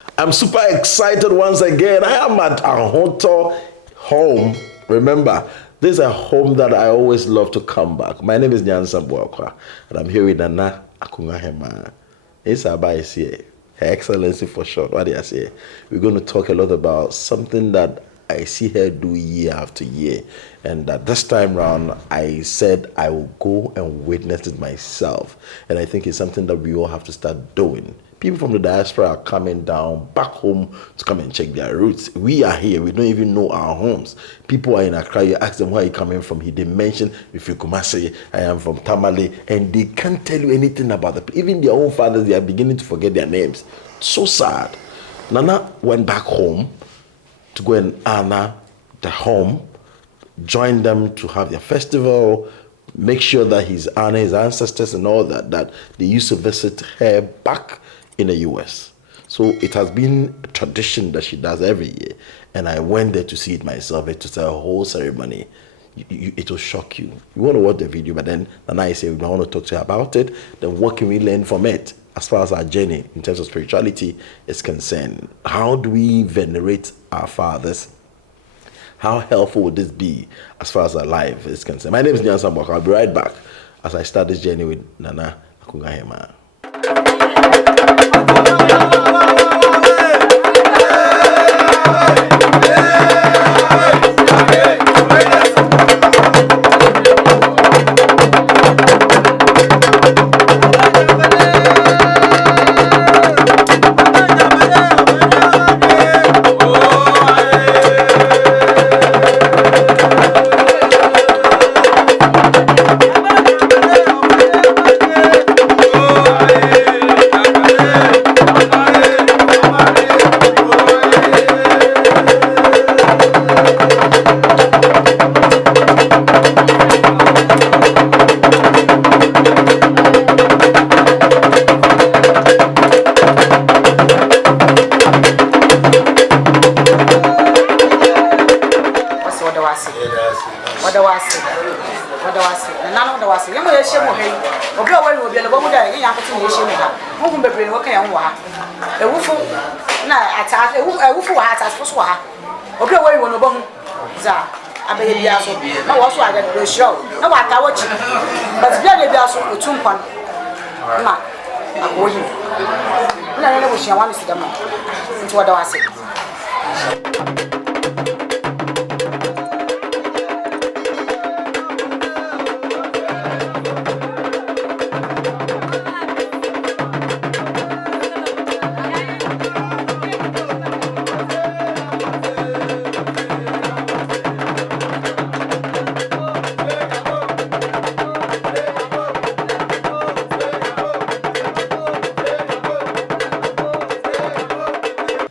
I'm super excited once again. I am at Ahoto home. Remember, this is a home that I always love to come back. My name is Nyansa Buakwa, and I'm here with Nana Akungahema. Isaba is here. Her Excellency for short. What do I say? We're going to talk a lot about something that I see her do year after year. And that this time round, I said I will go and witness it myself. And I think it's something that we all have to start doing. People from the diaspora are coming down back home to come and check their roots. We are here. We don't even know our homes. People are in Accra. You ask them where you coming from. They mention, if you Kumasi, I am from Tamale. And they can't tell you anything about the even their own fathers, they are beginning to forget their names. So sad. Nana went back home to go and honor the home, join them to have their festival, make sure that he's honor his ancestors and all that they used to visit her back in the US. So it has been a tradition that she does every year. And I went there to see it myself. It was a whole ceremony. It will shock you. You want to watch the video, but then I say, we don't want to talk to you about it. Then what can we learn from it as far as our journey in terms of spirituality is concerned? How do we venerate our fathers? How helpful would this be as far as our life is concerned? My name is Nyansa Mbok. I'll be right back as I start this journey with Nana Akungahema.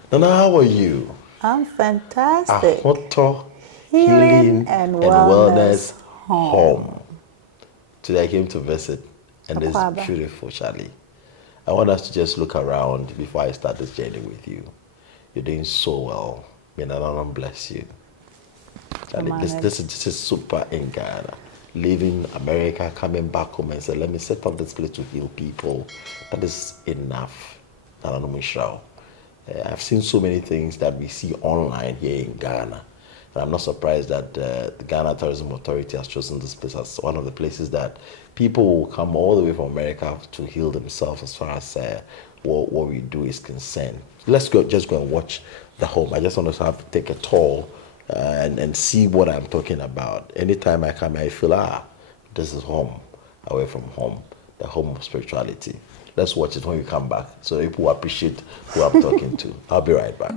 Nana, how are you? I'm fantastic. Ahoto Healing and Wellness Home. Today I came to visit, and it's beautiful, Charlie. I want us to just look around before I start this journey with you. You're doing so well. May Nana bless you. Charlie, this is super in Ghana. Leaving America, coming back home and say, let me set up this place to heal people. That is enough. Nana Michelle. I've seen so many things that we see online here in Ghana. And I'm not surprised that the Ghana Tourism Authority has chosen this place as one of the places that people will come all the way from America to heal themselves as far as what we do is concerned. Let's just go and watch the home. I just want to take a tour and see what I'm talking about. Anytime I come, I feel, this is home, away from home, the home of spirituality. Let's watch it when we come back so people appreciate who I'm talking to. I'll be right back.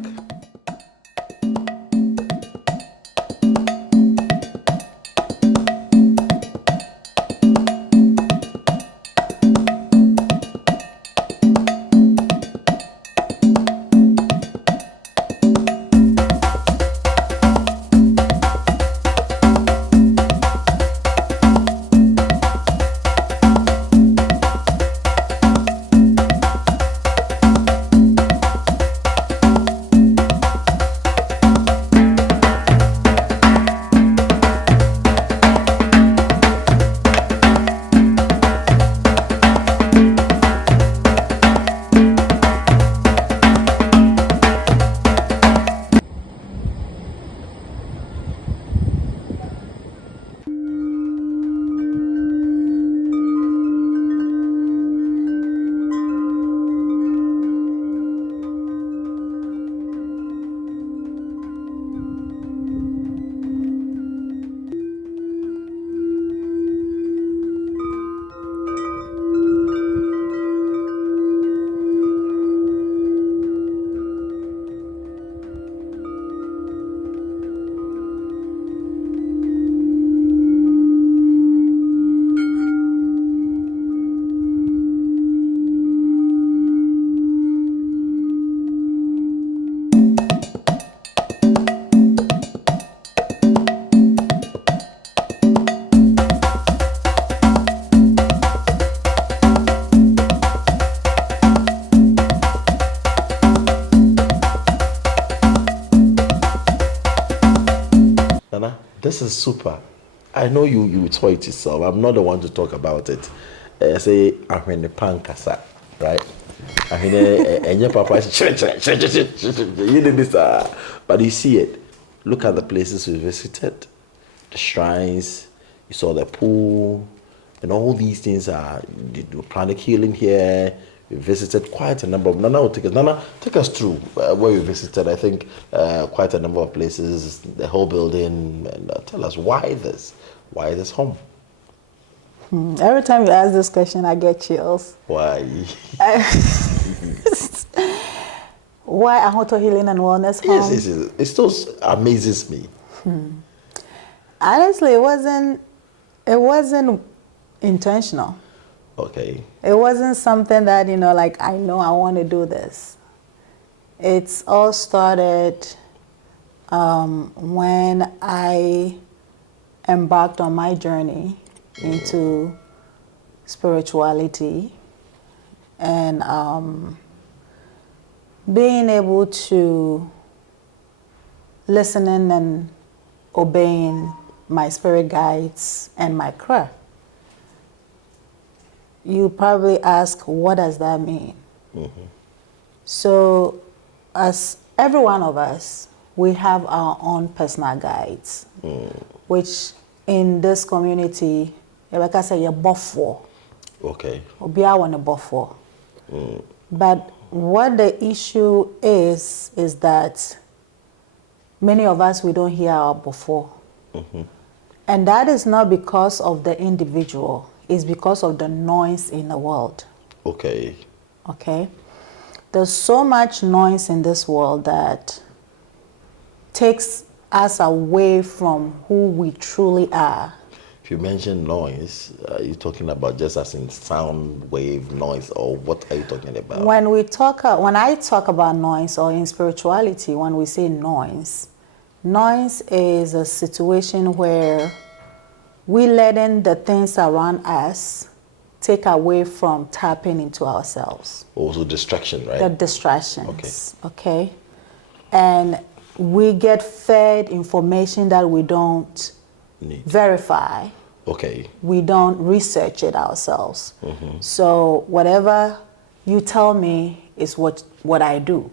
This is super. I know you saw it yourself. I'm not the one to talk about it. Say I'm in the pankasa, right? I'm in the papa. You did this, but you see it. Look at the places we visited, the shrines. You saw the pool, and all these things are pranic healing here. We visited quite a number of. Nana will take us. Nana, take us through where we visited. I think quite a number of places, the whole building, and tell us why this home. Every time you ask this question, I get chills. Why? Why Ahoto Healing and Wellness Home? Yes, it still amazes me. Honestly, it wasn't intentional. Okay. It wasn't something that, like, I know I want to do this. It's all started when I embarked on my journey into spirituality and being able to listening and obeying my spirit guides and my craft. You probably ask, what does that mean? So, as every one of us, we have our own personal guides, which in this community, like I say, you're buffo. Okay. Obia want a buffo. But what the issue is that many of us, we don't hear our buffo. And that is not because of the individual. It's because of the noise in the world. Okay. Okay? There's so much noise in this world that takes us away from who we truly are. If you mention noise, are you talking about just as in sound wave noise, or what are you talking about? When I talk about noise, or in spirituality, when we say noise is a situation where we letting the things around us take away from tapping into ourselves. Also distraction, right? The distractions, okay? And we get fed information that we don't verify. Okay. We don't research it ourselves. So whatever you tell me is what I do.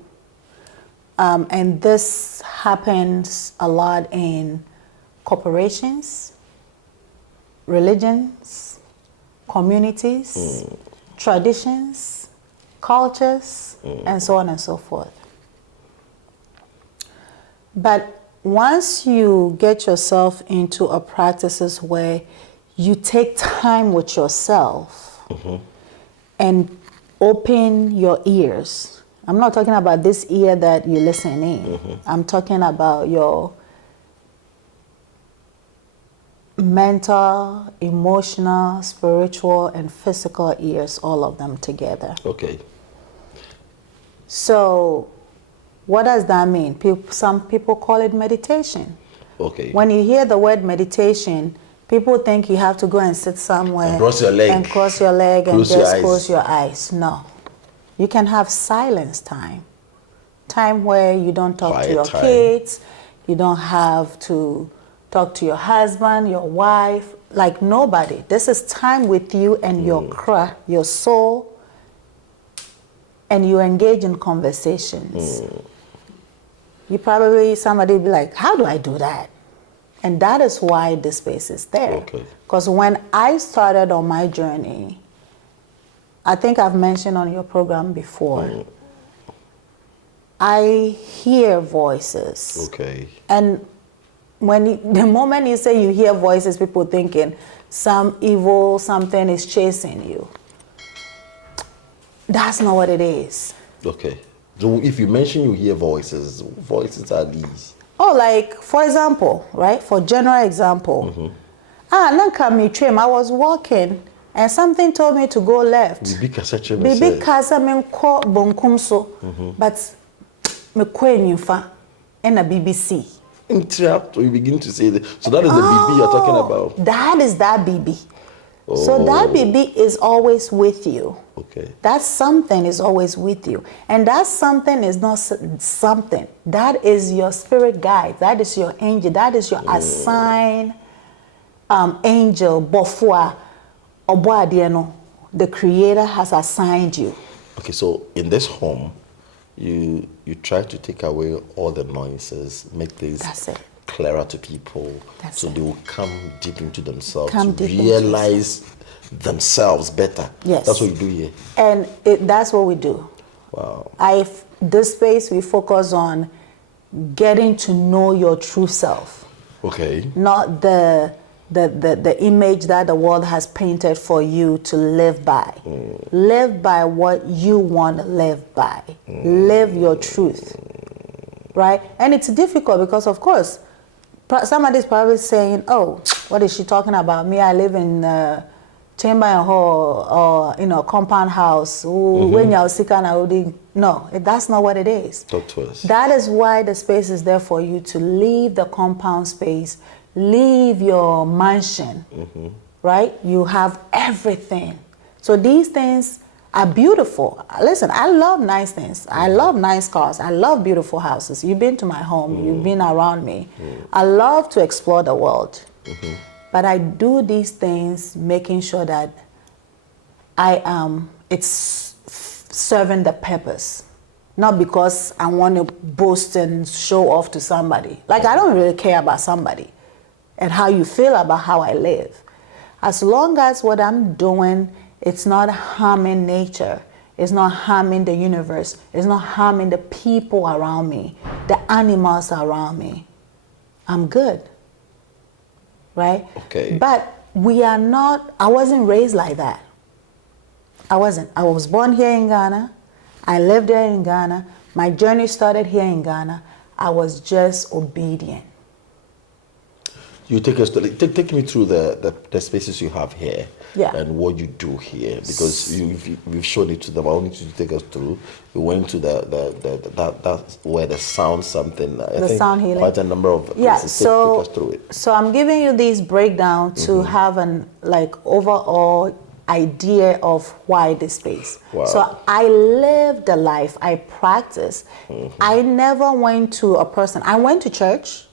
And this happens a lot in corporations, religions, communities, traditions, cultures, and so on and so forth. But once you get yourself into a practices where you take time with yourself and open your ears. I'm not talking about this ear that you listen in. I'm talking about your mental, emotional, spiritual, and physical ears, all of them together. Okay. So, what does that mean? Some people call it meditation. Okay. When you hear the word meditation, people think you have to go and sit somewhere and cross your leg, and just close your eyes. No. You can have silence time. Time where you don't talk to your kids, you don't have to talk to your husband, your wife, like nobody. This is time with you and your soul, and you engage in conversations. Somebody will be like, how do I do that? And that is why this space is there. Because when I started on my journey, I think I've mentioned on your program before, I hear voices. Okay. And the moment you say you hear voices, people thinking some evil, something is chasing you. That's not what it is. Okay. So if you mention you hear voices are these? Oh, like, for example, right? For general example. I was walking and something told me to go left. Bibi kasa me ko bonkum so. But me ko enyufa and a BBC. Interrupt, you begin to say that. So that is the BB you're talking about. That is that BB. So that baby is always with you. Okay. That something is always with you. And that something is not something. That is your spirit guide. That is your angel. That is your assigned angel. Bofua Oboadieno. The Creator has assigned you. Okay, so in this home, you try to take away all the noises, make things clearer to people, so they will come deep into themselves, realize themselves better. Yes. That's what you do here. And that's what we do. Wow. This space, we focus on getting to know your true self. Okay. Not the image that the world has painted for you to live by. Live by what you want to live by. Live your truth. Right? And it's difficult because, of course, somebody's probably saying, oh, what is she talking about? Me, I live in chamber and hall or compound house. When you're sick and no, that's not what it is. Talk to us. That is why the space is there for you to leave the compound space, leave your mansion, right? You have everything. So these things are beautiful. Listen, I love nice things. I love nice cars. I love beautiful houses. You've been to my home. You've been around me. I love to explore the world. But I do these things making sure that it's serving the purpose. Not because I want to boast and show off to somebody. Like, I don't really care about somebody and how you feel about how I live. As long as what I'm doing, it's not harming nature, it's not harming the universe, it's not harming the people around me, the animals around me, I'm good. Right? Okay. But we are not, I wasn't raised like that. I wasn't. I was born here in Ghana. I lived there in Ghana. My journey started here in Ghana. I was just obedient. You take us to, take me through the spaces you have here, and what you do here, because we've shown it to them. I want you to take us through. We went to that's where the sound something. I think sound healing. Quite a number of places. Take us through it. So I'm giving you these breakdown to have an overall idea of why this space. Wow. So I lived the life. I practiced. I never went to a person. I went to church.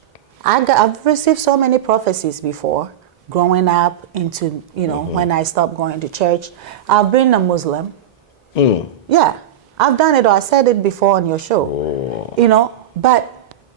I've received so many prophecies before, growing up into, when I stopped going to church. I've been a Muslim. Yeah, I've done it, or I said it before on your show. But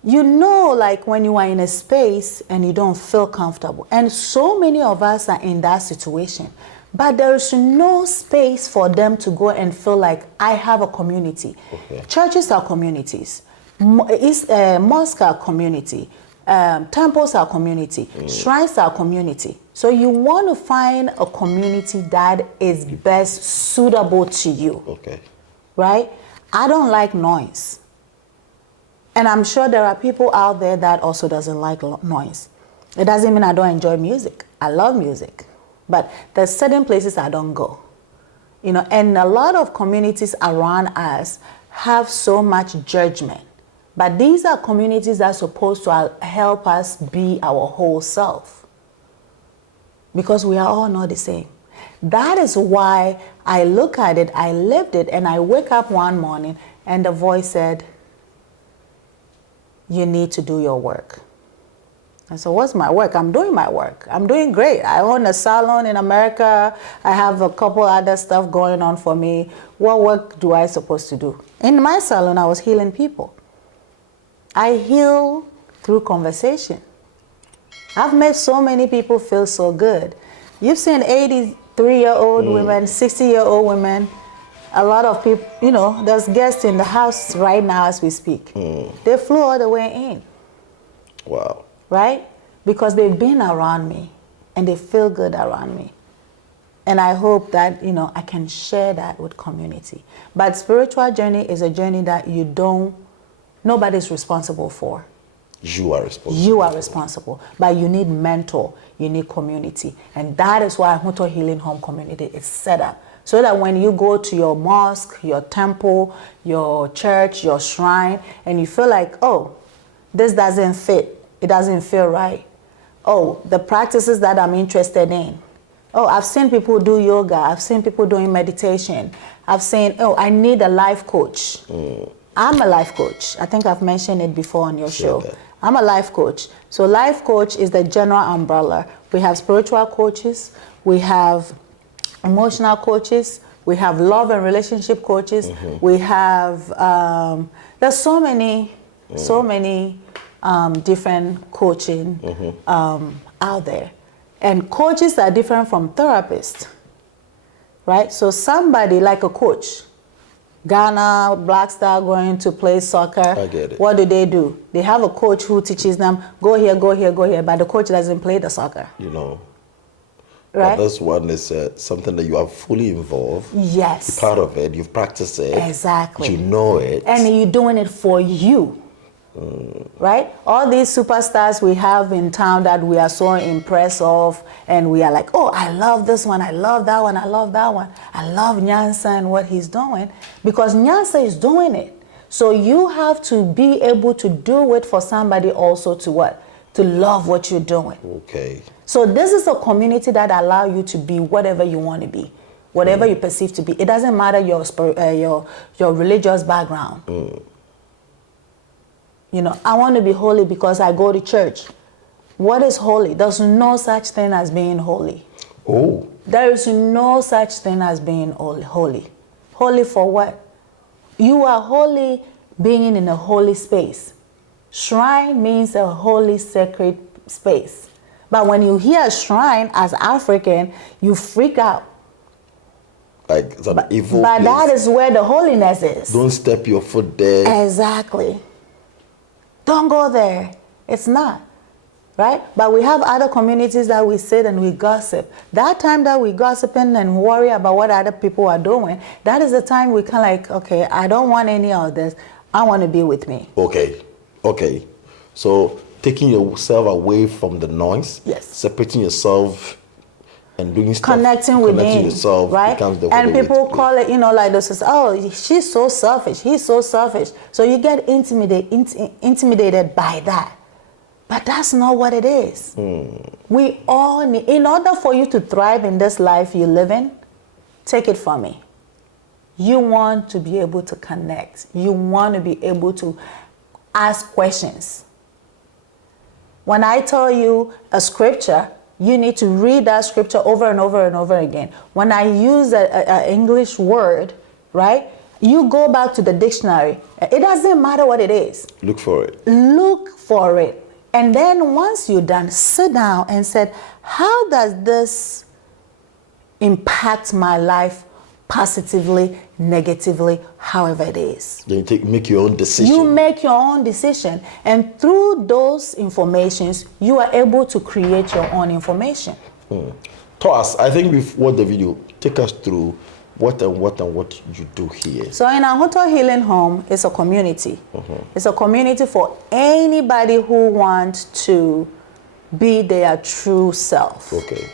like when you are in a space and you don't feel comfortable. And so many of us are in that situation. But there is no space for them to go and feel like I have a community. Okay. Churches are communities. Mosques are community. Temples are community, shrines are community. So you want to find a community that is best suitable to you. Okay. Right? I don't like noise. And I'm sure there are people out there that also doesn't like noise. It doesn't mean I don't enjoy music. I love music. But there's certain places I don't go. And a lot of communities around us have so much judgment. But these are communities that are supposed to help us be our whole self. Because we are all not the same. That is why I look at it, I lived it, and I wake up one morning and the voice said, you need to do your work. And so what's my work? I'm doing my work. I'm doing great. I own a salon in America. I have a couple other stuff going on for me. What work do I supposed to do? In my salon, I was healing people. I heal through conversation. I've made so many people feel so good. You've seen 83-year-old women, 60-year-old women. A lot of people, there's guests in the house right now as we speak. They flew all the way in. Wow. Right? Because they've been around me and they feel good around me. And I hope that, I can share that with community. But spiritual journey is a journey that nobody's responsible for. You are responsible. You are responsible. But you need mentor, you need community. And that is why Ahoto Healing Home Community is set up. So that when you go to your mosque, your temple, your church, your shrine, and you feel like, oh, this doesn't fit. It doesn't feel right. Oh, the practices that I'm interested in. Oh, I've seen people do yoga. I've seen people doing meditation. I've seen, oh, I need a life coach. I'm a life coach. I think I've mentioned it before on your show. That. I'm a life coach. So life coach is the general umbrella. We have spiritual coaches. We have emotional coaches. We have love and relationship coaches. We have, there's so many different coaching out there. And coaches are different from therapists, right? So somebody like a coach, Ghana, Black Star going to play soccer. I get it. What do? They have a coach who teaches them, go here, go here, go here, but the coach doesn't play the soccer. You know. Right? But this one is something that you are fully involved. Yes. You're part of it. You've practiced it. Exactly. You know it. And you're doing it for you. Right? All these superstars we have in town that we are so impressed of, and we are like, oh, I love this one, I love that one, I love that one. I love Nyansa and what he's doing, because Nyansa is doing it. So you have to be able to do it for somebody also to what? To love what you're doing. Okay. So this is a community that allow you to be whatever you want to be, whatever you perceive to be. It doesn't matter your religious background. You know, I want to be holy because I go to church. What is holy? There's no such thing as being holy. Oh. There is no such thing as being holy. Holy for what? You are holy being in a holy space. Shrine means a holy sacred space. But when you hear shrine as African, you freak out. Like it's an evil But place. that is where the holiness is. Don't step your foot there. Exactly. Don't go there. It's not. Right? But we have other communities that we sit and we gossip. That time that we gossiping and worry about what other people are doing, that is the time we kind of like, okay, I don't want any of this. I want to be with me. Okay. So taking yourself away from the noise, Yes. separating yourself and doing stuff, Connecting within, yourself, right? becomes the And holy way people to be. call it, you know, like this, oh, she's so selfish, he's so selfish. So you get intimidated by that. But that's not what it is. We all need, in order for you to thrive in this life you live in, take it from me. You want to be able to connect. You want to be able to ask questions. When I tell you a scripture, you need to read that scripture over and over and over again. When I use an English word, right, you go back to the dictionary. It doesn't matter what it is. Look for it. Look for it. And then once you're done, sit down and say, how does this impact my life positively, negatively, however it is? Then you make your own decision. You make your own decision. And through those informations, you are able to create your own information. To us, I think we've watched the video. Take us through what you do here. So in Ahoto Healing Home, it's a community. It's a community for anybody who wants to be their true self. Okay.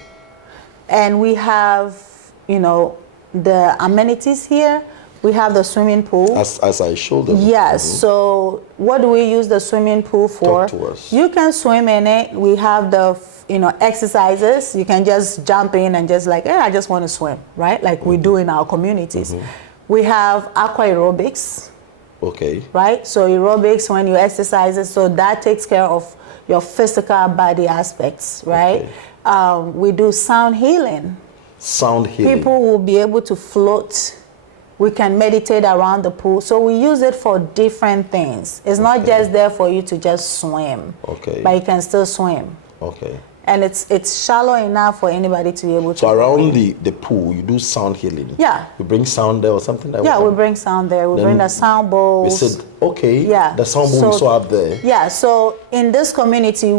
And we have, you know, the amenities here. We have the swimming pool. As I showed them. Yes. So what do we use the swimming pool for? Talk to us. You can swim in it. We have the, you know, exercises. You can just jump in and just like, I just want to swim, right? Like we do in our communities. We have aqua aerobics. Okay. Right? So aerobics, when you exercise it, so that takes care of your physical body aspects, right? Okay. We do sound healing. Sound healing. People will be able to float. We can meditate around the pool. So we use it for different things. It's not just there for you to just swim. Okay. But you can still swim. Okay. And it's shallow enough for anybody to be able to. So around the pool, you do sound healing. Yeah. You bring sound there or something like that? Yeah, we bring sound there. We bring the sound bowls. We said, okay, Yeah. the sound bowl we saw up there. Yeah, so in this community,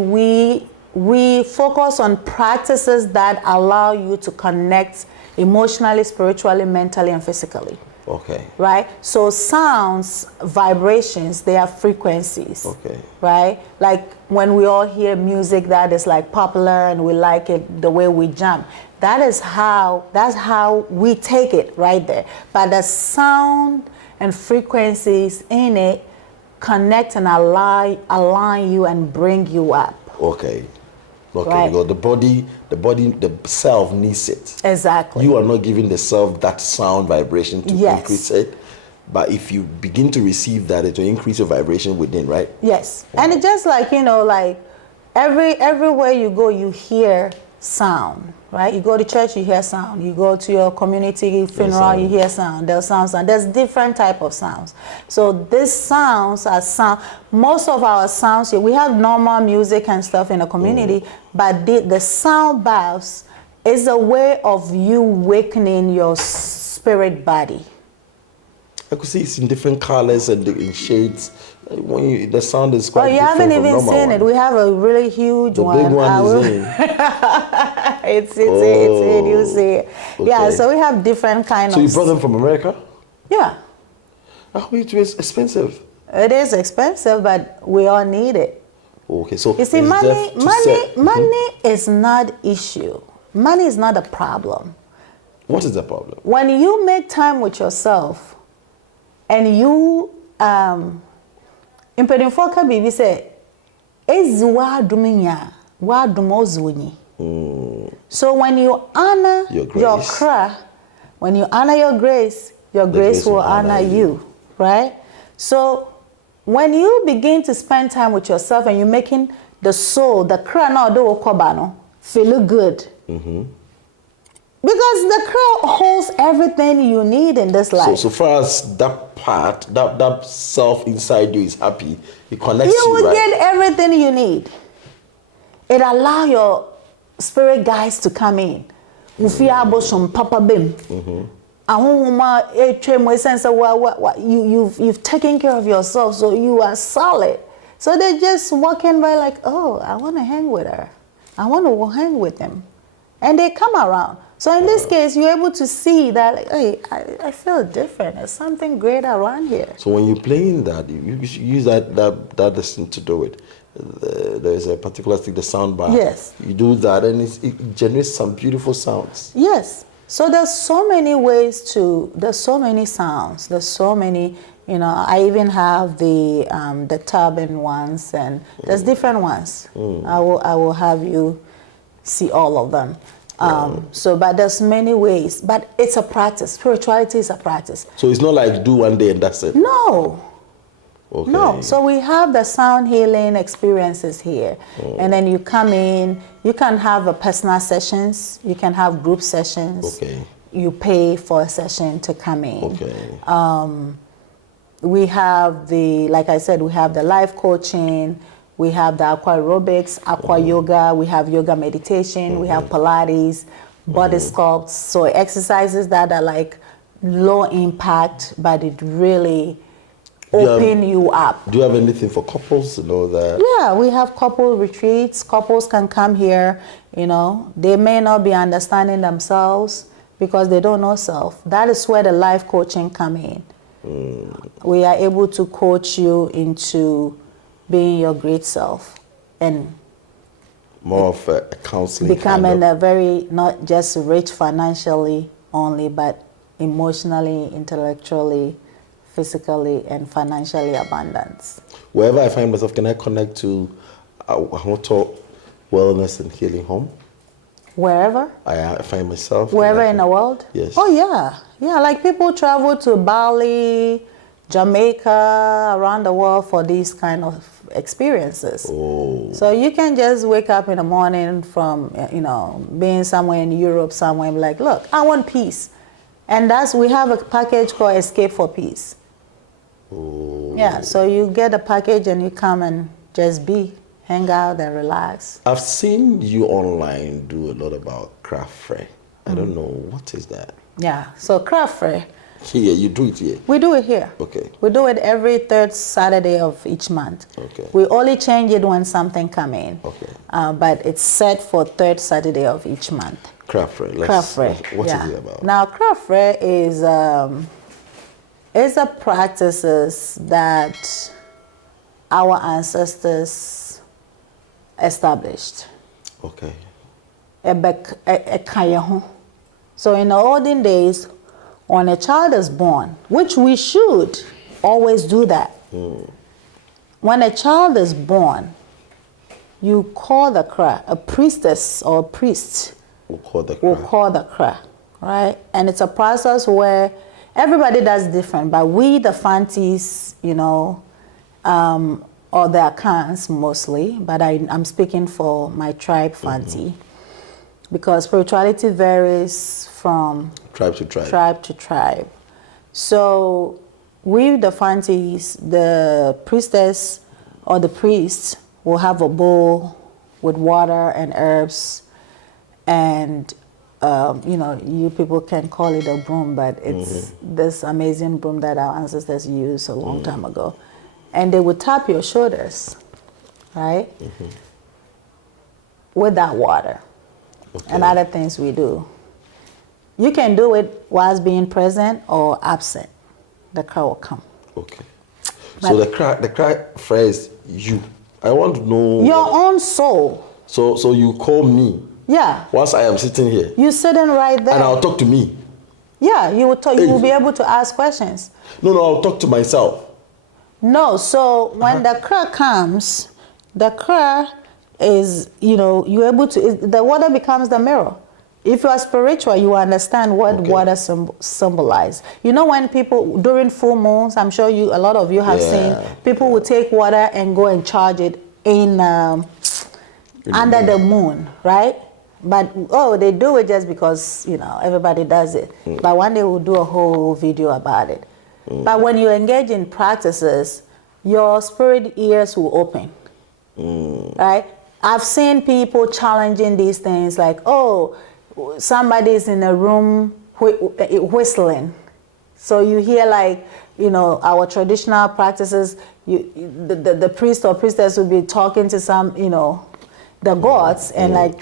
we focus on practices that allow you to connect emotionally, spiritually, mentally, and physically. Okay. Right? So sounds, vibrations, they are frequencies. Okay. Right? Like when we all hear music that is like popular and we like it the way we jump. That's how we take it right there. But the sound and frequencies in it connect and align you and bring you up. Okay. Okay, right? because the self needs it. Exactly. You are not giving the self that sound vibration to Yes. increase it. But if you begin to receive that, it will increase your vibration within, right? Yes. Wow. And it's just like, like everywhere you go, you hear sound, right? You go to church, you hear sound. You go to your community funeral, you hear sound. There's sounds, and there's different type of sounds. So these sounds are sound. Most of our sounds here, we have normal music and stuff in the community, but the sound baths is a way of you awakening your spirit body. I could see it's in different colors and in shades. When the sound is quite different. Well, you haven't even seen it. We have a really huge one. The big one is in. It's in. You see it. Okay. Yeah, so we have different kinds of... So you brought them from America? Yeah. Oh, it was expensive. It is expensive, but we all need it. Okay, so... You see, money is not issue. Money is not a problem. What is the problem? When you make time with yourself, and you impedimfo ka bibi say eziwa aduminya wa adumozuni. So when you honor your craft, when you honor your grace will honor you, right? So when you begin to spend time with yourself and you're making the soul, the cra now do okobano feel good. Because the crowd holds everything you need in this life. So far as that part, that self inside you is happy, it connects you, you will right? get everything you need. It allows your spirit guides to come in. You've taken care of yourself, so you are solid. So they're just walking by like, oh, I want to hang with her. I want to hang with him. And they come around. So in this case, you're able to see that, like, hey, I feel different. There's something great around here. So when you're playing that, you use that thing to do it. There's a particular thing, the sound bar. Yes. You do that, and it generates some beautiful sounds. Yes. So there's so many ways there's so many sounds. There's so many, I even have the turbine ones, and there's different ones. I will have you see all of them. But there's many ways, but it's a practice. Spirituality is a practice. So it's not like do one day and that's it. No. Okay. No. So we have the sound healing experiences here, and then you come in. You can have personal sessions. You can have group sessions. Okay. You pay for a session to come in. Okay. We have like I said, we have the life coaching. We have the aqua aerobics, aqua yoga, we have yoga meditation, we have Pilates, body sculpts. So exercises that are like low impact, but it really open you up. Do you have anything for couples? That? Yeah, we have couple retreats. Couples can come here, They may not be understanding themselves because they don't know self. That is where the life coaching come in. We are able to coach you into being your great self and more of a counseling, becoming a very, not just rich financially only, but emotionally, intellectually, physically, and financially abundant. Wherever I find myself, can I connect to Ahoto Wellness and Healing Home? Wherever I find myself, wherever in the world. Yes. Oh yeah. Like people travel to Bali, Jamaica, around the world for these kind of experiences. So you can just wake up in the morning from being somewhere in Europe somewhere and be like, look, I want peace, and we have a package called Escape for Peace. Yeah, so you get a package and you come and just hang out and relax. I've seen you online do a lot about craft fair. I don't know, what is that? Yeah, so craft fair. Here, you do it here? We do it here. Okay. We do it every third Saturday of each month. Okay. We only change it when something comes in. Okay. But it's set for third Saturday of each month. Craft fair. Craft fair. What is it about? Now, craft fair is a practices that our ancestors established. Okay. So in the olden days, when a child is born, which we should always do that. When a child is born, you call the cry. A priestess or a priest will call the cry. Right? And it's a process where everybody does different, but we, the Fantis, you know, or the Akans mostly, but I'm speaking for my tribe Fanti, because spirituality varies from tribe to tribe. So we, the Fantis, the priestess or the priest will have a bowl with water and herbs, and you know, you people can call it a broom, but it's this amazing broom that our ancestors used a long time ago. And they would tap your shoulders, right? With that water. Okay. And other things we do. You can do it whilst being present or absent. The cry will come. Okay. But so the cry phrase, you. I want to know your own soul. So you call me. Yeah. Once I am sitting here. You're sitting right there. And I'll talk to me. Yeah, you will talk. You will be able to ask questions. No, I'll talk to myself. No, so when the cry comes, the cry is, you know, you're able to, the water becomes the mirror. If you are spiritual, you understand what water symbolizes. You know, when people, during full moons, I'm sure a lot of you have seen, people will take water and go and charge it in under the moon, right? But, they do it just because, you know, everybody does it. But one day we'll do a whole video about it. But when you engage in practices, your spirit ears will open, right? I've seen people challenging these things like, somebody's in a room whistling. So you hear like, you know, our traditional practices, the priest or priestess will be talking to some, you know, the gods and like,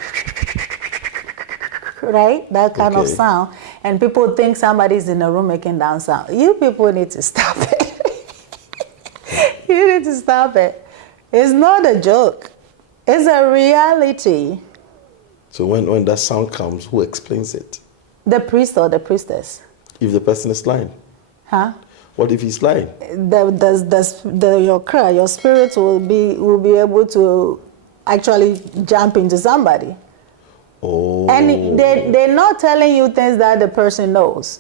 right? That kind of sound. And people think somebody's in a room making down sound. You people need to stop it. You need to stop it. It's not a joke. It's a reality. So when that sound comes, who explains it? The priest or the priestess. If the person is lying? Huh? What if he's lying? Your spirit will be able to actually jump into somebody. Oh. And they're not telling you things that the person knows.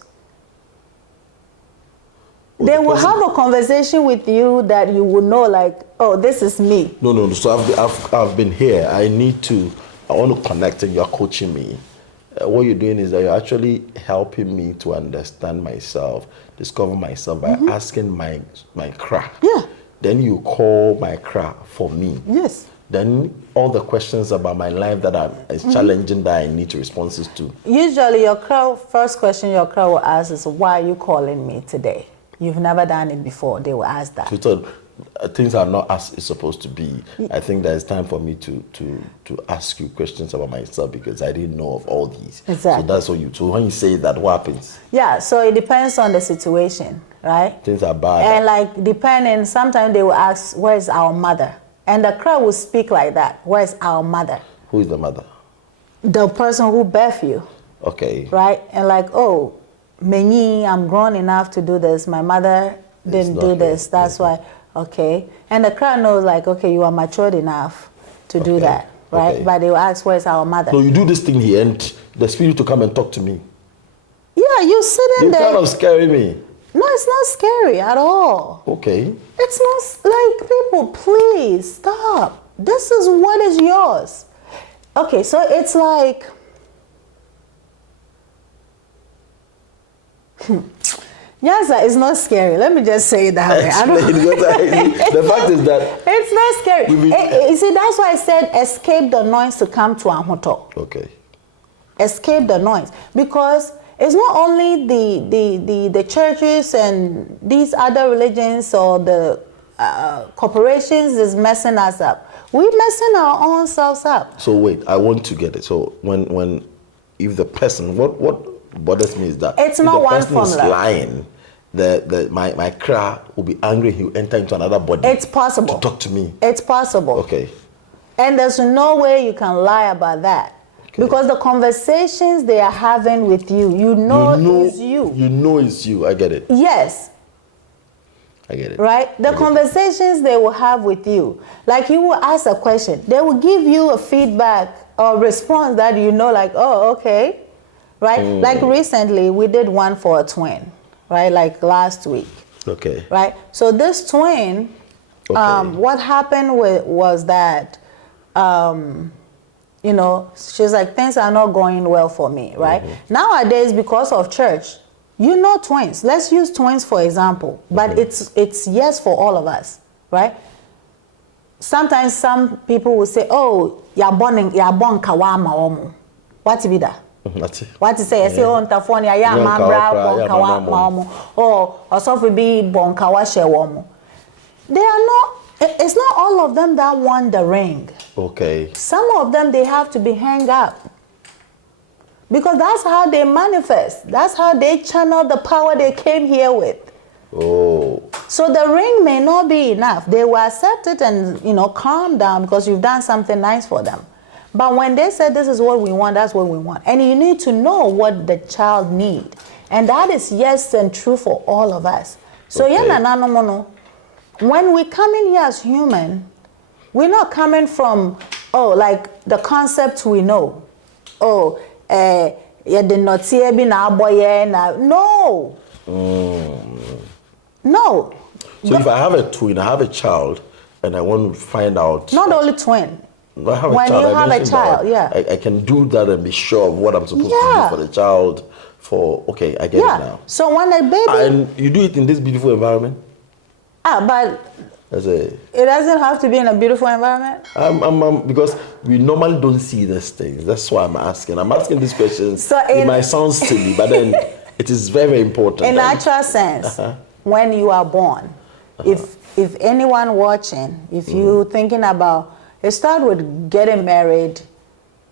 They will have a conversation with you that you will know, like, oh, this is me. No. So I've been here. I want to connect, and you're coaching me. What you're doing is that you're actually helping me to understand myself, discover myself by asking my cra. Yeah. Then you call my cra for me. Yes. Then all the questions about my life that is challenging that I need to responses to. Usually first question your cra will ask is, why are you calling me today? You've never done it before. They will ask that. So things are not as it's supposed to be. I think there's time for me to ask you questions about myself because I didn't know of all these. Exactly. So that's what so when you say that, what happens? Yeah, so it depends on the situation, right? Things are bad. And like depending, sometimes they will ask, where's our mother? And the crowd will speak like that. Where's our mother? Who is the mother? The person who birthed you. Okay. Right? And like, Meni, I'm grown enough to do this. My mother didn't do this. That's why, okay. And the crowd knows like, okay, you are matured enough to do that, right? Okay. But they will ask, where's our mother? So you do this thing here and the spirit to come and talk to me. Yeah, you sitting there. You're kind of scaring me. No, it's not scary at all. Okay. It's not like, people, please stop. This is what is yours. Okay, so it's like, yes, it's not scary. Let me just say it that way. The fact is that it's not scary. You see, that's why I said escape the noise to come to Ahoto. Okay. Escape the noise, because it's not only the churches and these other religions or the corporations is messing us up. We're messing our own selves up. So wait, I want to get it. So if the person, what bothers me is that it's not one formula. If the person is lying, my cra will be angry. He'll enter into another body. It's possible to talk to me. It's possible. Okay. And there's no way you can lie about that. Okay. Because the conversations they are having with you, you know it's you. You know it's you. I get it. Yes. I get it. Right? The conversations they will have with you. Like you will ask a question. They will give you a feedback or response that you know like, oh, okay. Right? Like recently we did one for a twin. Right? Like last week. Okay. Right? So this twin, what happened was that, you know, she's like, things are not going well for me. Right? Nowadays, because of church, you know twins. Let's use twins for example. But it's yes for all of us, right? Sometimes some people will say, "Oh, you're born kawama omu." What be that? What to say? I say, "Oh, California, yeah, mambra born kawama omu." Oh, also be born kawashe omu. They are not. It's not all of them that want the ring. Okay. Some of them they have to be hung up. Because that's how they manifest. That's how they channel the power they came here with. Oh. So the ring may not be enough. They will accept it and, you know, calm down because you've done something nice for them. But when they say this is what we want, that's what we want. And you need to know what the child needs. And that is yes and true for all of us. So when we come in here as human, we're not coming from, oh, like the concept we know. Oh, no. No. So if I have a twin, I have a child, and I want to find out. Not only twin. I have when a child, you have a child, yeah. I can do that and be sure of what I'm supposed to do for the child. Okay, I get it now. So when a baby. And you do it in this beautiful environment? But. It doesn't have to be in a beautiful environment? Because we normally don't see these things. That's why I'm asking. I'm asking these questions. So it might sound silly, but then it is very, very important. In actual sense, when you are born, if anyone watching, if you thinking about, it starts with getting married,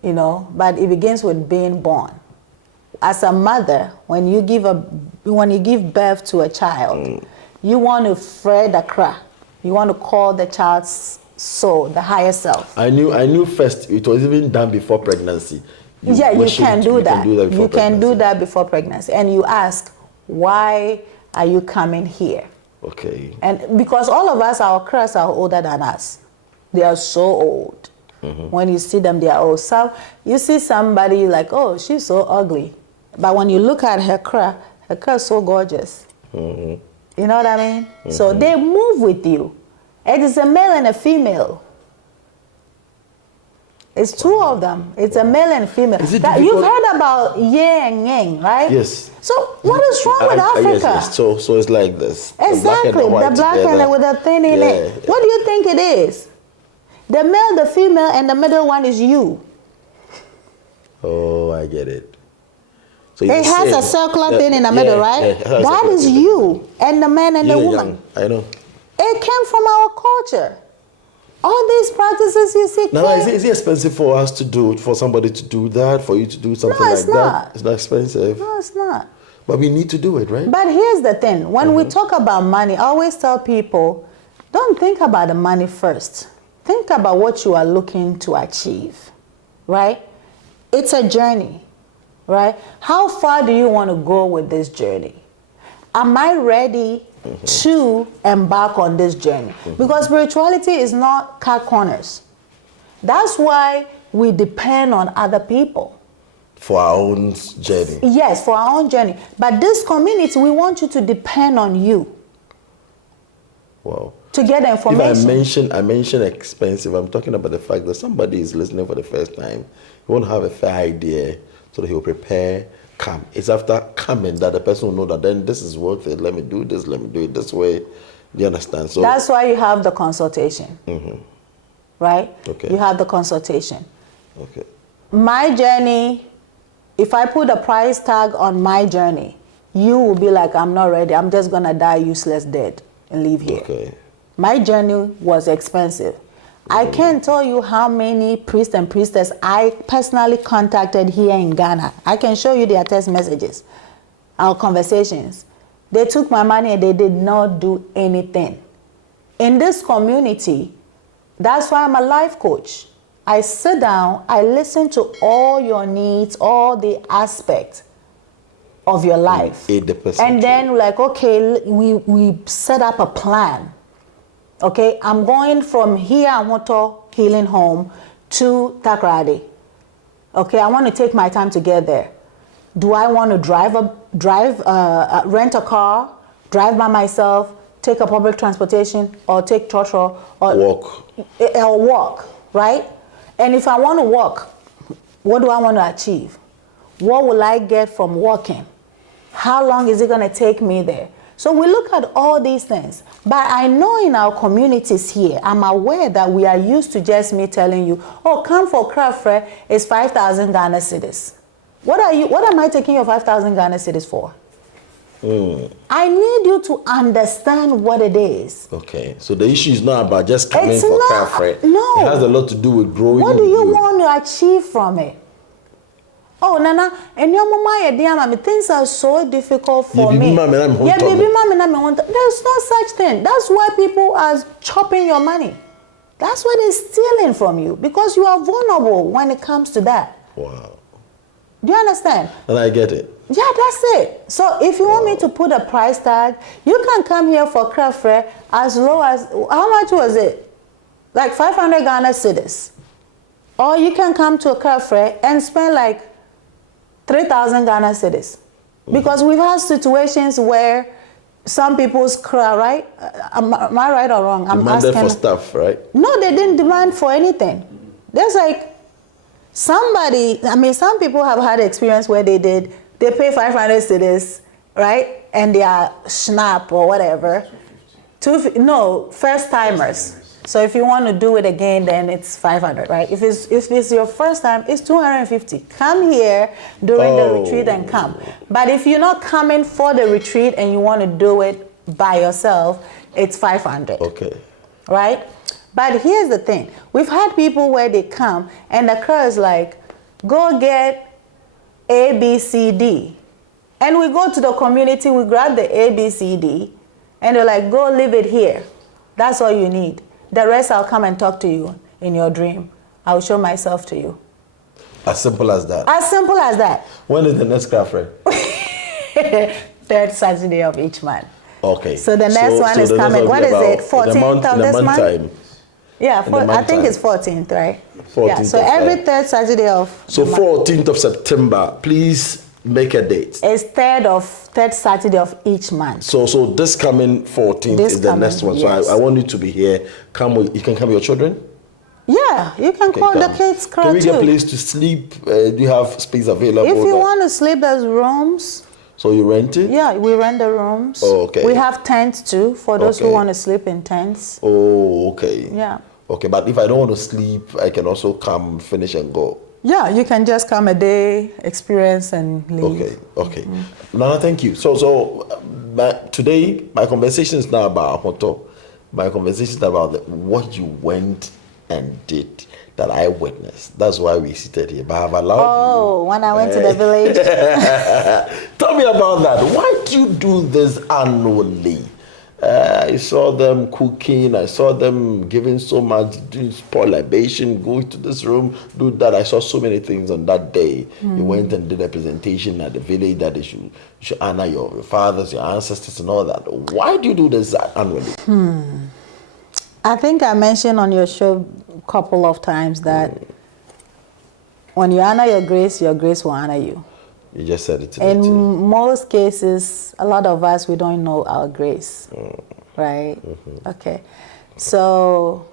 you know, but it begins with being born. As a mother, when you give birth to a child, you want to fret the cry. You want to call the child's soul, the higher self. I knew first it was even done before pregnancy. You can do that. You can do that before pregnancy. And you ask, why are you coming here? Okay. And because all of us, our crowds are older than us. They are so old. When you see them, they are old. You see somebody like, oh, she's so ugly. But when you look at her cra is so gorgeous. You know what I mean? So they move with you. It is a male and a female. It's two of them. It's a male and a female. You've heard about yin and yang, right? Yes. So what is wrong with Africa? Yes. So it's like this. Exactly. The black and with a thing in it. What do you think it is? The male, the female, and the middle one is you. Oh, I get it. So it has a circular thing in the middle, right? That is you and the man and the woman. I know. It came from our culture. All these practices you see. Now, is it expensive for us to do, for somebody to do that, for you to do something like that? It's not expensive. No, it's not. But we need to do it, right? But here's the thing. When we talk about money, I always tell people, don't think about the money first. Think about what you are looking to achieve, right? It's a journey. Right? How far do you want to go with this journey? Am I ready to embark on this journey? Because spirituality is not cut corners. That's why we depend on other people. For our own journey. Yes, for our own journey. But this community, we want you to depend on you. Wow. To get the information. If I mention expensive, I'm talking about the fact that somebody is listening for the first time. You want to have a fair idea so that he will prepare, come. It's after coming that the person will know that then this is worth it. Let me do this. Let me do it this way. Do you understand? So that's why you have the consultation. Right? Okay. You have the consultation. Okay. My journey, if I put a price tag on my journey, you will be like, I'm not ready. I'm just going to die useless dead and leave here. Okay. My journey was expensive. I can't tell you how many priests and priestesses I personally contacted here in Ghana. I can show you their text messages, our conversations. They took my money and they did not do anything. In this community, that's why I'm a life coach. I sit down, I listen to all your needs, all the aspects. of your life. 80%. And then like, okay, we set up a plan. Okay, I'm going from here, Ahoto Healing Home, to Takoradi. Okay, I want to take my time to get there. Do I want to rent a car, drive by myself, take a public transportation, or take trotro, or walk, right? And if I want to walk, what do I want to achieve? What will I get from walking? How long is it going to take me there? So we look at all these things. But I know in our communities here, I'm aware that we are used to just me telling you, oh, come for craft fair, it's 5,000 Ghana cedis. What am I taking your 5,000 Ghana cedis for? I need you to understand what it is. Okay, so the issue is not about just coming for craft fair. No. It has a lot to do with growing. What do you want to achieve from it? Oh, Nana, and your mama, things are so difficult for me. There's no such thing. That's why people are chopping your money. That's why they're stealing from you, because you are vulnerable when it comes to that. Wow. Do you understand? And I get it. Yeah, that's it. So if you want me to put a price tag, you can come here for craft fair as low as, how much was it? Like 500 Ghana cedis. Or you can come to a craft fair and spend like 3,000 Ghana cedis. Because we've had situations where some people's cry, right? Am I right or wrong? I'm demanded asking. For stuff, right? No, they didn't demand for anything. There's like somebody, some people have had experience where they pay 500 cedis, right? And they are snap or whatever. First timers. So if you want to do it again, then it's 500, right? If it's your first time, it's 250. Come here during the retreat and come. But if you're not coming for the retreat and you want to do it by yourself, it's 500. Okay. Right? But here's the thing. We've had people where they come and the crowd is like, go get A, B, C, D. And we go to the community, we grab the A, B, C, D, and they're like, go leave it here. That's all you need. The rest I'll come and talk to you in your dream. I'll show myself to you. As simple as that. As simple as that. When is the next craft fair? Third Saturday of each month. Okay. So the next one is coming. What is it? 14th of this month? Time. Yeah, I think it's 14th, right? 14th. Yeah, so every third Saturday of So 14th of September, please make a date. It's third Saturday of each month. So this coming 14th is the next one. Yes. So I want you to be here. You can come with your children? Yeah, you can call the kids crowd. Can we get a place to sleep? Do you have space available? If you want to sleep, there's rooms. So you rent it? Yeah, we rent the rooms. Oh, okay. We have tents too for those who want to sleep in tents. Oh, okay. Yeah. Okay, but if I don't want to sleep, I can also come, finish and go. Yeah, you can just come a day, experience and leave. Okay. Nana, thank you. So today, my conversation is now about Ahoto. My conversation is about what you went and did that I witnessed. That's why we seated here. But I've allowed you. When I went to the village. Tell me about that. Why do you do this annually? I saw them cooking. I saw them giving so much, doing pour libation, go to this room, do that. I saw so many things on that day. You went and did a presentation at the village that you should honor your fathers, your ancestors, and all that. Why do you do this annually? I think I mentioned on your show a couple of times that when you honor your grace will honor you. You just said it to me. In most cases, a lot of us, we don't know our grace, right? Okay. So,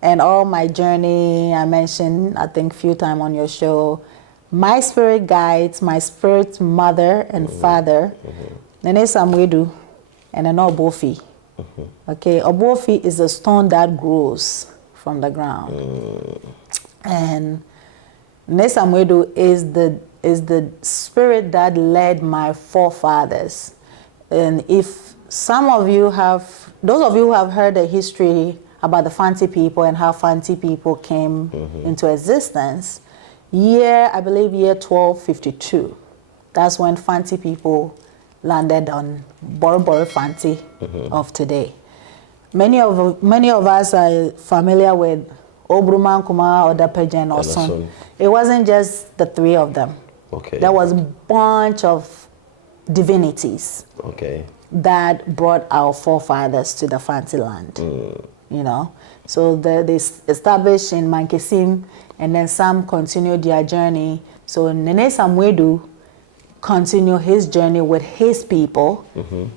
and all my journey, I mentioned, I think, a few times on your show, my spirit guides, my spirit mother and father, Nene Samwedu and an Obofi. Okay, Obofi is a stone that grows from the ground. And Nene Samwedu is the spirit that led my forefathers. And if some of you those of you who have heard the history about the Fanti people and how Fanti people came into existence, I believe year 1252, that's when Fanti people landed on Borbor Fanti of today. Many of us are familiar with Obruman, Kuma, or Dapejen, or Son. It wasn't just the three of them. Okay. There was a bunch of divinities. Okay. That brought our forefathers to the Fanti land. You know, so they established in Mankesim, and then some continued their journey. So Nene Samwedu continued his journey with his people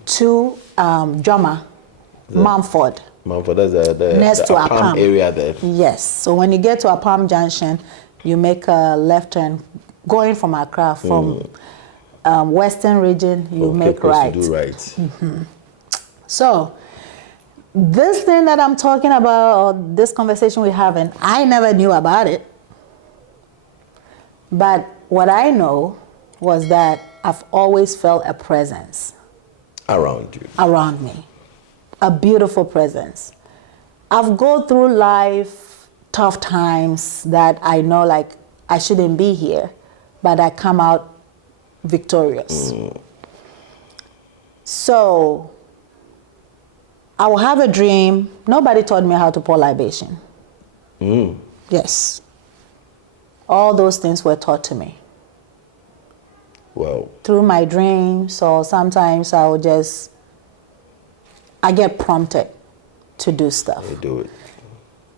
to Joma, Mumford. Mumford, that's the next to Apam area there. Yes. So when you get to Apam Junction, you make a left turn going from Accra, from Western region, you make right. To do right. So this thing that I'm talking about, or this conversation we're having, I never knew about it. But what I know was that I've always felt a presence. Around you. Around me. A beautiful presence. I've gone through life, tough times that I know like I shouldn't be here, but I come out victorious. So I will have a dream. Nobody taught me how to pour libation. Yes. All those things were taught to me. Wow. Through my dreams, or sometimes I get prompted to do stuff. You do it.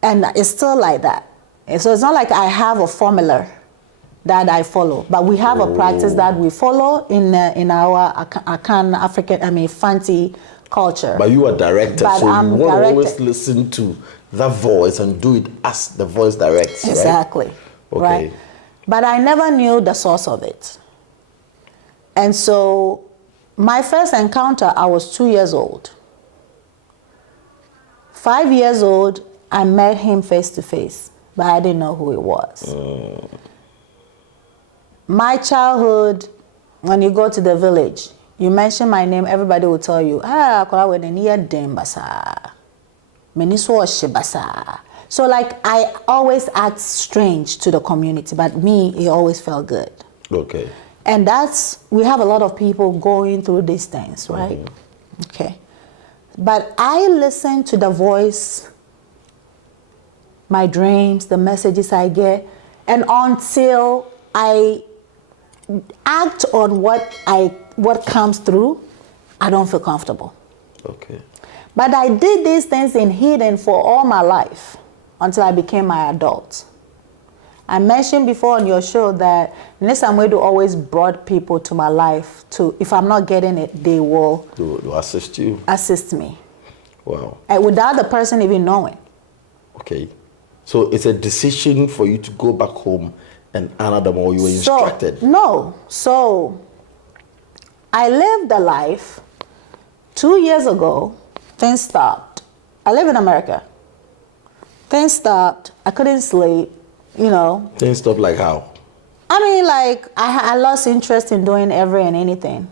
And it's still like that. And so it's not like I have a formula that I follow, but we have a practice that we follow in our African, Fanti culture. But you are directed, but so I'm you want to directed. always listen to that voice and do it as the voice directs. Exactly. Right? Okay. Right? But I never knew the source of it. And so my first encounter, I was 2 years old. 5 years old, I met him face to face, but I didn't know who he was. My childhood, when you go to the village, you mention my name, everybody will tell you, so like I always act strange to the community, but me, it always felt good. Okay. And we have a lot of people going through these things, right? Okay. But I listen to the voice, my dreams, the messages I get, and until I act on what comes through, I don't feel comfortable. Okay. But I did these things in hidden for all my life until I became my adult. I mentioned before on your show that Nesamwedu always brought people to my life to, if I'm not getting it, they will assist you. Assist me. Wow. And without the person even knowing. Okay. So it's a decision for you to go back home and honor them, or you were instructed? No. So I lived a life. 2 years ago, things stopped. I live in America. Things stopped. I couldn't sleep. You know. Things stop like how? I mean, like, I lost interest in doing every and anything.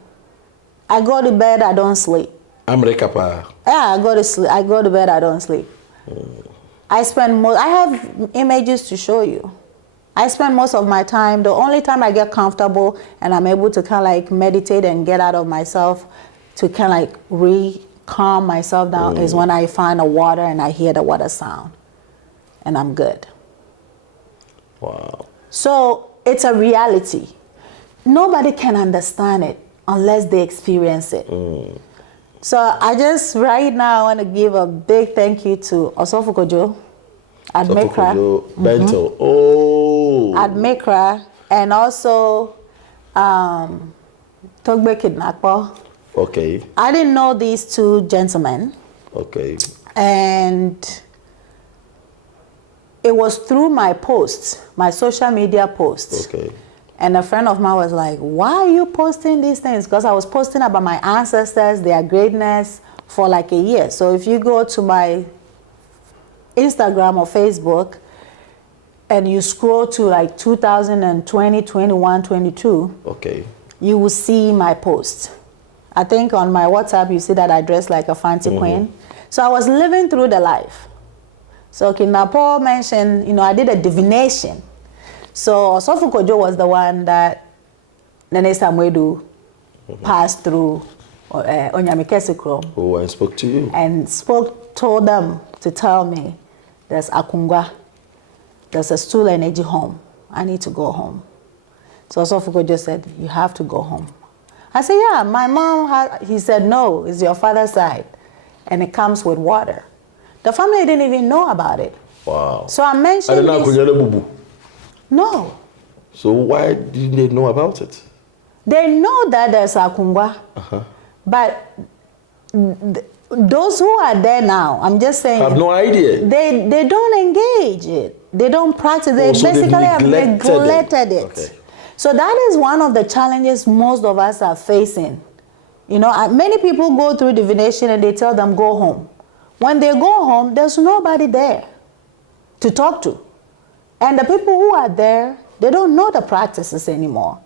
I go to bed, I don't sleep. America pa. Yeah, I go to bed, I don't sleep. I have images to show you. I spend most of my time, the only time I get comfortable and I'm able to kind of like meditate and get out of myself to kind of like calm myself down is when I find a water and I hear the water sound. And I'm good. Wow. So it's a reality. Nobody can understand it unless they experience it. So I just right now want to give a big thank you to Osofo Kojo, Admekra, Bento. Oh. Admekra, and also Togbe Kidnakpo. Okay. I didn't know these two gentlemen. Okay. And it was through my posts, my social media posts. Okay. And a friend of mine was like, why are you posting these things? Because I was posting about my ancestors, their greatness for like a year. So if you go to my Instagram or Facebook and you scroll to like 2020, 21, 22, okay, you will see my posts. I think on my WhatsApp, you see that I dress like a fancy queen. So I was living through the life. So Kinapo mentioned, I did a divination. So Osofo Kojo was the one that Nene Samwedu passed through Onyamikese Krom. Oh, and spoke to you. And told them to tell me, there's Akungwa, there's a stool energy home. I need to go home. So Osofo Kojo said, you have to go home. I said, yeah, my mom, he said, no, it's your father's side. And it comes with water. The family didn't even know about it. Wow. So I mentioned this. No. So why didn't they know about it? They know that there's akungwa. But those who are there now, I'm just saying. Have no idea. They don't engage it. They don't practice. They basically have neglected it. Okay. So that is one of the challenges most of us are facing. You know, many people go through divination and they tell them go home. When they go home, there's nobody there to talk to. And the people who are there, they don't know the practices anymore.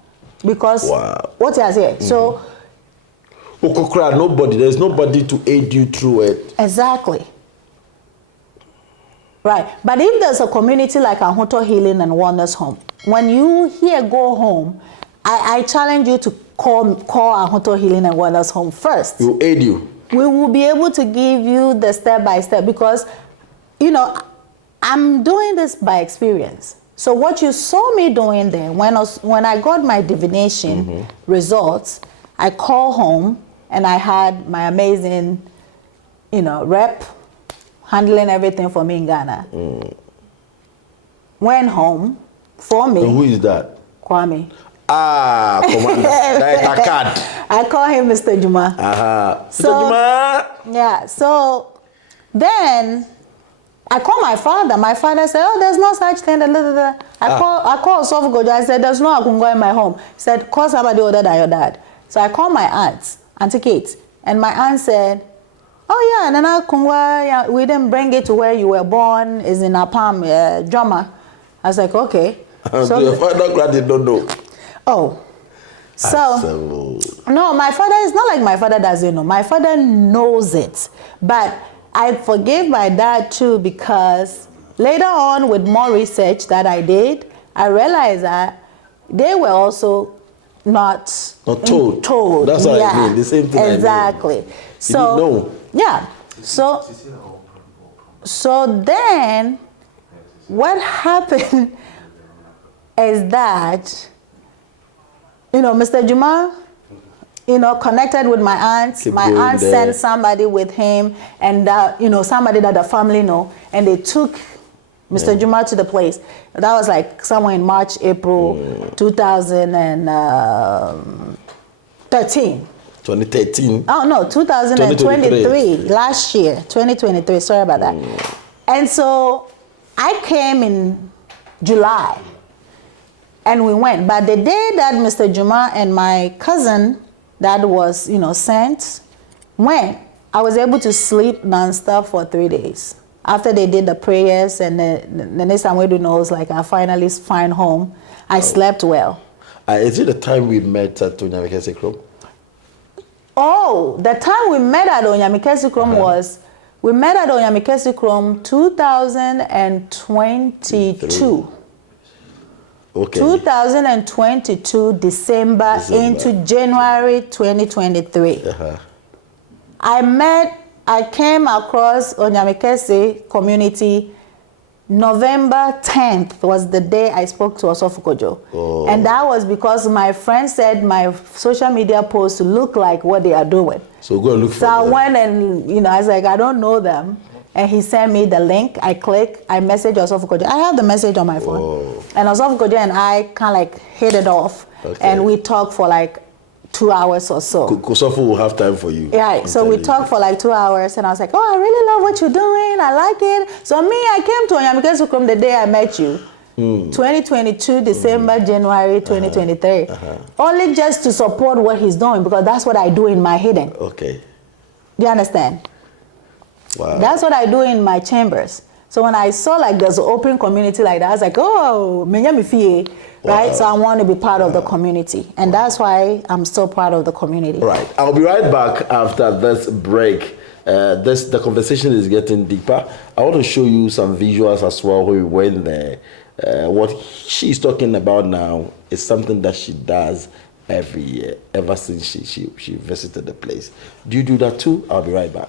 Because what I say. So nobody, there's nobody to aid you through it. Exactly. Right. But if there's a community like Ahoto Healing and Wellness Home, when you hear go home, I challenge you to call Ahoto Healing and Wellness Home first. We'll aid you. We will be able to give you the step-by-step because, you know, I'm doing this by experience. So what you saw me doing there, when I got my divination results, I called home and I had my amazing, you know, rep handling everything for me in Ghana. Went home for me. And who is that? Kwame. Commander. That's a card. I call him Mr. Juma. Mr. Juma. Yeah. So then I called my father. My father said, "Oh, there's no such thing." I called Sofugojo. I said, "There's no Akungo in my home." He said, "Call somebody older than your dad." So I called my aunt, Auntie Kate, and my aunt said, "Oh yeah, Nana Kungwa, yeah, we didn't bring it to where you were born. Is in Apam, drama." I was like, "Okay." So your father did not know. Oh, so no, my father is not like my father doesn't know. My father knows it, but I forgave my dad too because later on, with more research that I did, I realized that they were also not told. That's what I mean. The same thing. Exactly. I mean. So You didn't know. yeah. So then, what happened is that, you know, Mr. Juma, you know, connected with my aunt. My aunt sent somebody with him, and you know, somebody that the family know, and they took Mr. Juma to the place. That was like somewhere in March, April 2013. 2013. Oh no, 2023. Last year, 2023. Sorry about that. And so I came in July, and we went. But the day that Mr. Juma and my cousin that was, you know, sent went, I was able to sleep nonstop for 3 days. After they did the prayers and the next time we do knows, like I finally find home, I slept well. Is it the time we met at Onyamikese Krom? Oh, the time we met at Onyamikese Krom was, we met at Onyamikese Krom 2022. Okay. 2022 December into January 2023. I came across Onyamikese community. November 10th was the day I spoke to Osofukojo. And that was because my friend said my social media posts look like what they are doing. So go and look for them. So I went and, you know, I was like, I don't know them. And he sent me the link. I click. I message Osofukojo. I have the message on my phone. And Osofukojo and I kind of like hit it off. And we talked for like 2 hours or so. Kosofu will have time for you. Yeah, so we talked for like 2 hours, and I was like, "Oh, I really love what you're doing. I like it." So me, I came to Onyamikese Krom the day I met you, 2022 December, January 2023, only just to support what he's doing because that's what I do in my hidden. Okay. Do you understand? Wow. That's what I do in my chambers. So when I saw like there's an open community like that, I was like, "Oh, right?" So I want to be part of the community. And that's why I'm still part of the community. Right. I'll be right back after this break. The conversation is getting deeper. I want to show you some visuals as well where we went there. What she's talking about now is something that she does every year, ever since she visited the place. Do you do that too? I'll be right back.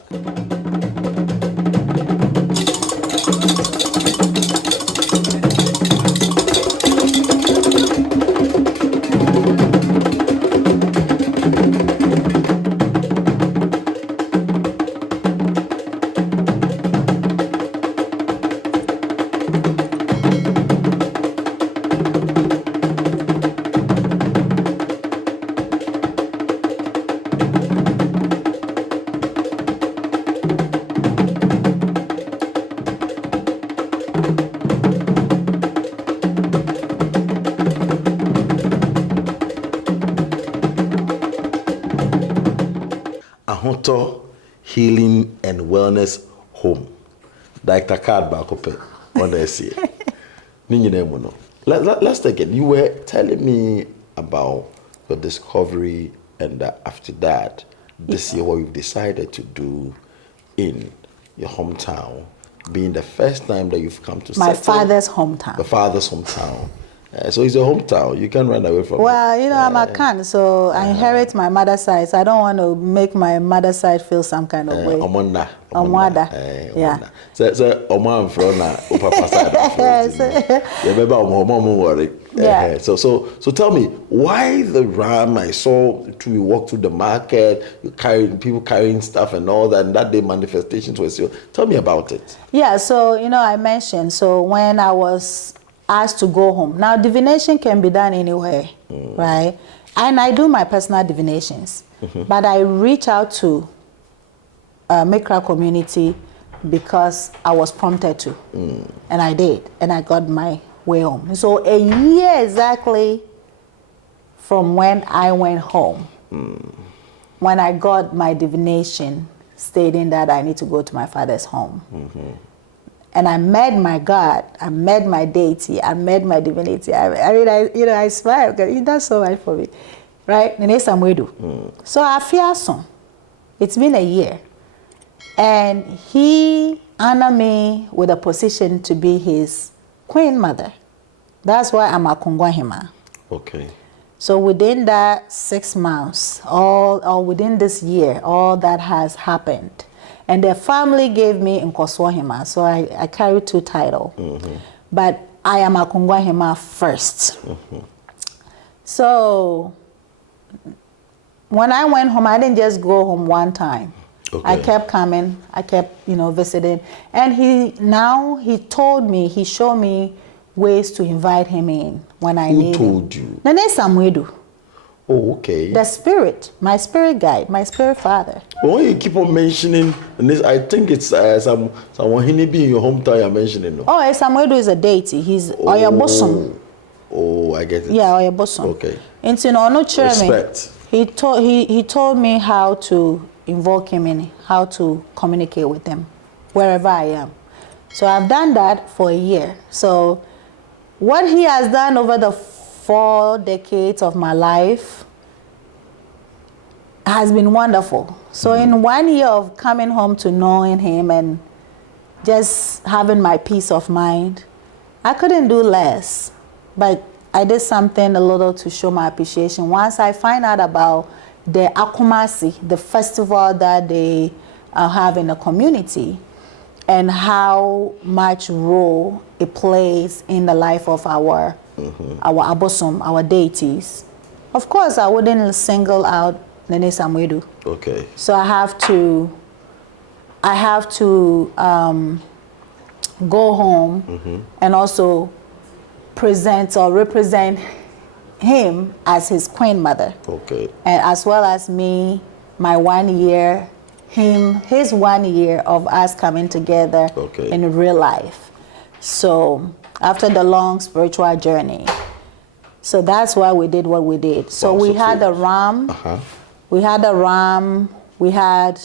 Ahoto Healing and Wellness Home. Dr. Card Bakope on the SCA. Let's take it. You were telling me about your discovery, and after that, this year, what you've decided to do in your hometown, being the first time that you've come to my father's hometown. The father's hometown. So it's your hometown. You can't run away from it. Well, you know, I'm a Khan, so I inherit my mother's side. So I don't want to make my mother's side feel some kind of way. Omwada. Yeah. So Oman from Papa side. Yeah. So tell me, why the ram? I saw we walk through the market, people carrying stuff and all that, and that day manifestations were still. Tell me about it. Yeah, so you know, I mentioned, so when I was asked to go home. Now, divination can be done anywhere, right? And I do my personal divinations, but I reach out to Mikra community because I was prompted to, and I did, and I got my way home. So a year exactly from when I went home, when I got my divination stating that I need to go to my father's home. And I met my God, I met my deity, I met my divinity. I smile because he does so much for me, right? So I feel so. It's been a year, and he honored me with a position to be his queen mother. That's why I'm a Kongwahima. Okay. So within that 6 months, or within this year, all that has happened. And the family gave me Nkoswahima, so I carry 2 titles. But I am a Kongwahima first. So when I went home, I didn't just go home one time. Okay. I kept coming, I kept, visiting. And he told me, he showed me ways to invite him in when I need him. Who told you? Nene Samwedu. Oh, okay. The spirit, my spirit guide, my spirit father. Well, when you keep on mentioning this, I think it's someone he be in your hometown you're mentioning. No? Oh, Samwedu is a deity. He's Oyabosom. Oh, I get it. Yeah, Oyabosom. Okay. And no respect. He told me how to invoke him and how to communicate with him wherever I am. So I've done that for a year. So what he has done over the 4 decades of my life has been wonderful. So in 1 year of coming home to knowing him and just having my peace of mind, I couldn't do less. But I did something a little to show my appreciation. Once I find out about the Akumasi, the festival that they have in the community, and how much role it plays in the life of our abosom, our deities. Of course, I wouldn't single out Nene Samwedu. Okay. So I have to go home and also present or represent him as his queen mother. Okay. And as well as me, my 1 year, his 1 year of us coming together in real life. So after the long spiritual journey. So that's why we did what we did. So we had a ram. We had a ram. We had,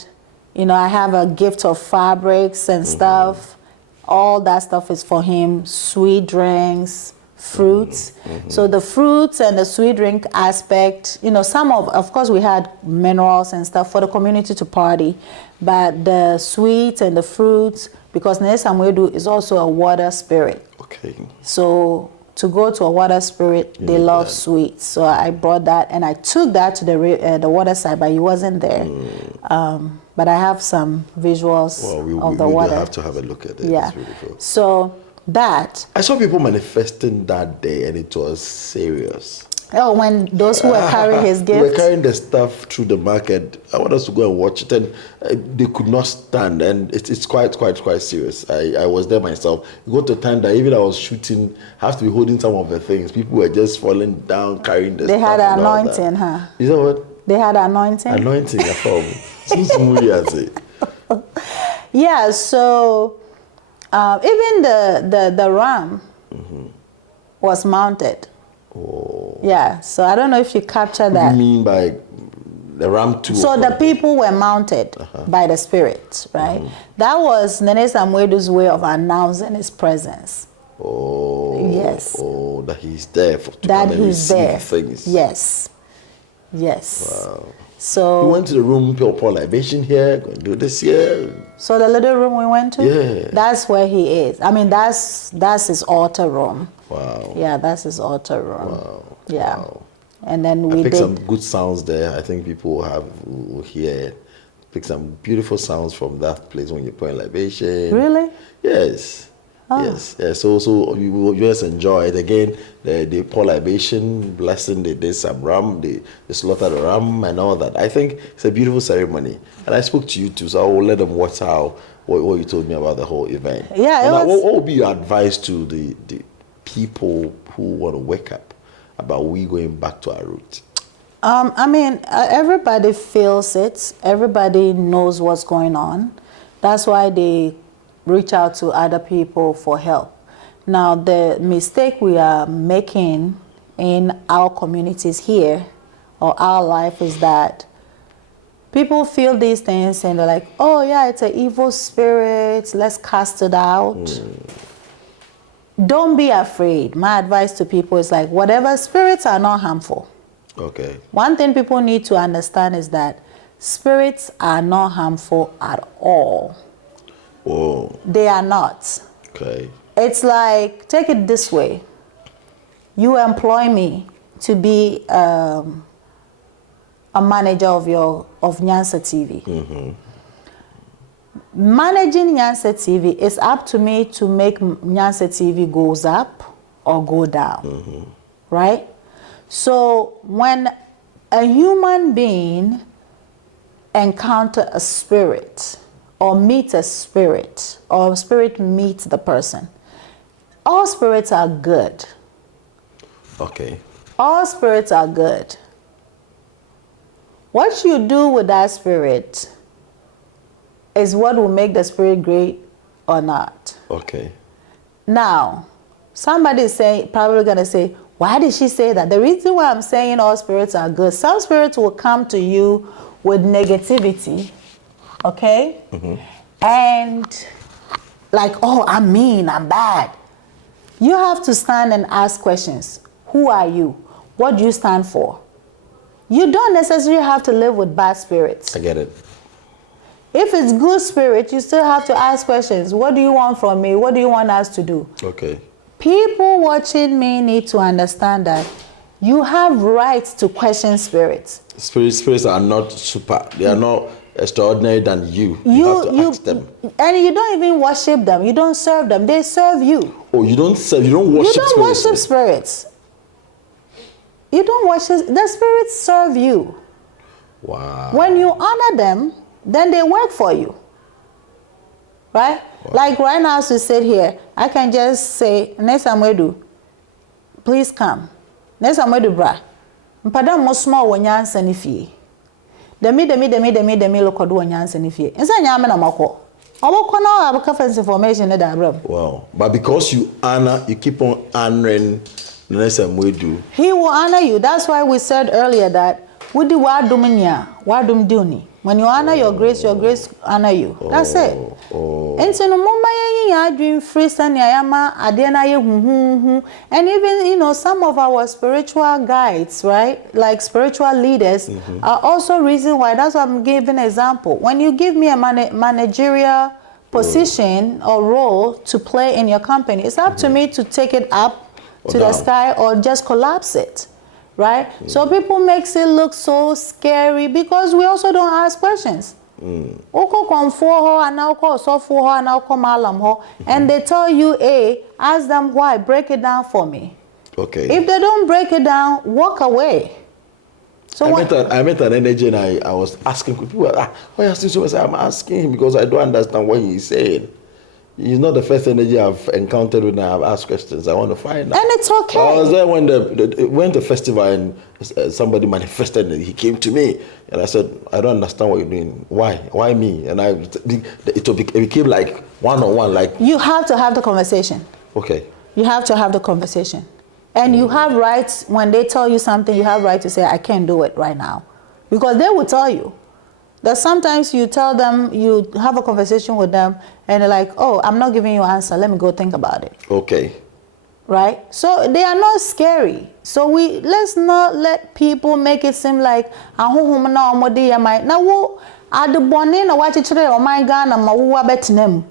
I have a gift of fabrics and stuff. All that stuff is for him. Sweet drinks, fruits. So the fruits and the sweet drink aspect, some of course we had minerals and stuff for the community to party, but the sweets and the fruits, because Nene Samwedu is also a water spirit. Okay. So to go to a water spirit, they love sweets. So I brought that and I took that to the water side, but he wasn't there. But I have some visuals of the water. We'll have to have a look at it. Yeah. It's really cool. So that. I saw people manifesting that day and it was serious. Oh, when those who were carrying his gift? They were carrying the stuff through the market. I want us to go and watch it, and they could not stand, and it's quite serious. I was there myself. You go to a time that even I was shooting, have to be holding some of the things. People were just falling down, carrying the stuff. They had an anointing, huh? Is that what? They had anointing? Anointing, I thought. Yeah, so even the ram was mounted. Oh. Yeah, so I don't know if you capture that. What do you mean by The ram too. So the people were mounted by the spirit, right? That was Nene Samwedu's way of announcing his presence. Oh. Yes. Oh, that he's there to that come and he's receive there. things. Yes. Yes. Wow. So we went to the room, pour libation here, go and do this here. So the little room we went to? Yeah. That's where he is. I mean, that's his altar room. Wow. Yeah, that's his altar room. Wow. Yeah. Wow. And then we picked did some good sounds there. I think people will hear. Pick some beautiful sounds from that place when you're pouring libation. Really? Yes. Oh. Yes. Yeah. So you just enjoy it. Again, they pour libation, blessing, they did some ram, they slaughter the ram and all that. I think it's a beautiful ceremony. And I spoke to you too, so I will let them watch what you told me about the whole event. Yeah. What would be your advice to the people who want to wake up about we going back to our roots? I mean, everybody feels it. Everybody knows what's going on. That's why they reach out to other people for help. Now, the mistake we are making in our communities here or our life is that people feel these things and they're like, oh yeah, it's an evil spirit, let's cast it out. Don't be afraid. My advice to people is like, whatever, spirits are not harmful. Okay. One thing people need to understand is that spirits are not harmful at all. Oh. They are not. Okay. It's like, take it this way. You employ me to be a manager of Nyansa TV. Mm-hmm. Managing Nyansa TV is up to me to make Nyansa TV goes up or go down, right? So when a human being encounter a spirit or meet a spirit or a spirit meets the person, all spirits are good. Okay. All spirits are good. What you do with that spirit is what will make the spirit great or not. Okay. Now, somebody is probably going to say, why did she say that? The reason why I'm saying all spirits are good, some spirits will come to you with negativity, okay? And like, oh, I'm mean, I'm bad. You have to stand and ask questions. Who are you? What do you stand for? You don't necessarily have to live with bad spirits. I get it. If it's good spirit, you still have to ask questions. What do you want from me? What do you want us to do? Okay. People watching me need to understand that you have rights to question spirits. Spirits are not super. They are not extraordinary than you. You have to ask them. And you don't even worship them. You don't serve them. They serve you. Oh, you don't serve. You don't worship spirits. You don't worship spirits. You don't worship. The spirits serve you. Wow. When you honor them, then they work for you. Right? Wow. Like right now, as we sit here, I can just say, Nesamwedu, please come. Nesamwedu bra. Mpada mosma wanyansa ni fie. Demi lokodu wanyansa ni fie. Insa nyame na mako. Omoko na abaka information na da abram. Wow. But because you honor, you keep on honoring Nesamwedu. He will honor you. That's why we said earlier that with the wadum duni. When you honor your grace honor you. That's it. And so no mama dream free saniyama adena ye and even some of our spiritual guides, right? Like spiritual leaders are also reason why. That's why I'm giving an example. When you give me a managerial position or role to play in your company, it's up to me to take it up to the sky or just collapse it. Right? So people makes it look so scary because we also don't ask questions. Oko come for her and now call so for her and now come alam her and they tell you, hey, ask them why, break it down for me. Okay. If they don't break it down, walk away. So I met an energy and I was asking people, why are you asking so much? I'm asking him because I don't understand what he's saying. He's not the first energy I've encountered when I've asked questions. I want to find out. And it's okay. I was there when went to the festival and somebody manifested and he came to me. And I said, I don't understand what you're doing. Why? Why me? And it became like one-on-one. Like you have to have the conversation. Okay. You have to have the conversation. And you have rights, when they tell you something, you have right to say, I can't do it right now. Because they will tell you. That sometimes you tell them, you have a conversation with them, and they're like, oh, I'm not giving you an answer. Let me go think about it. Okay. Right? So they are not scary. So let's not let people make it seem like now wo adebone na wa chechire o my Ghana ma wo abetenem.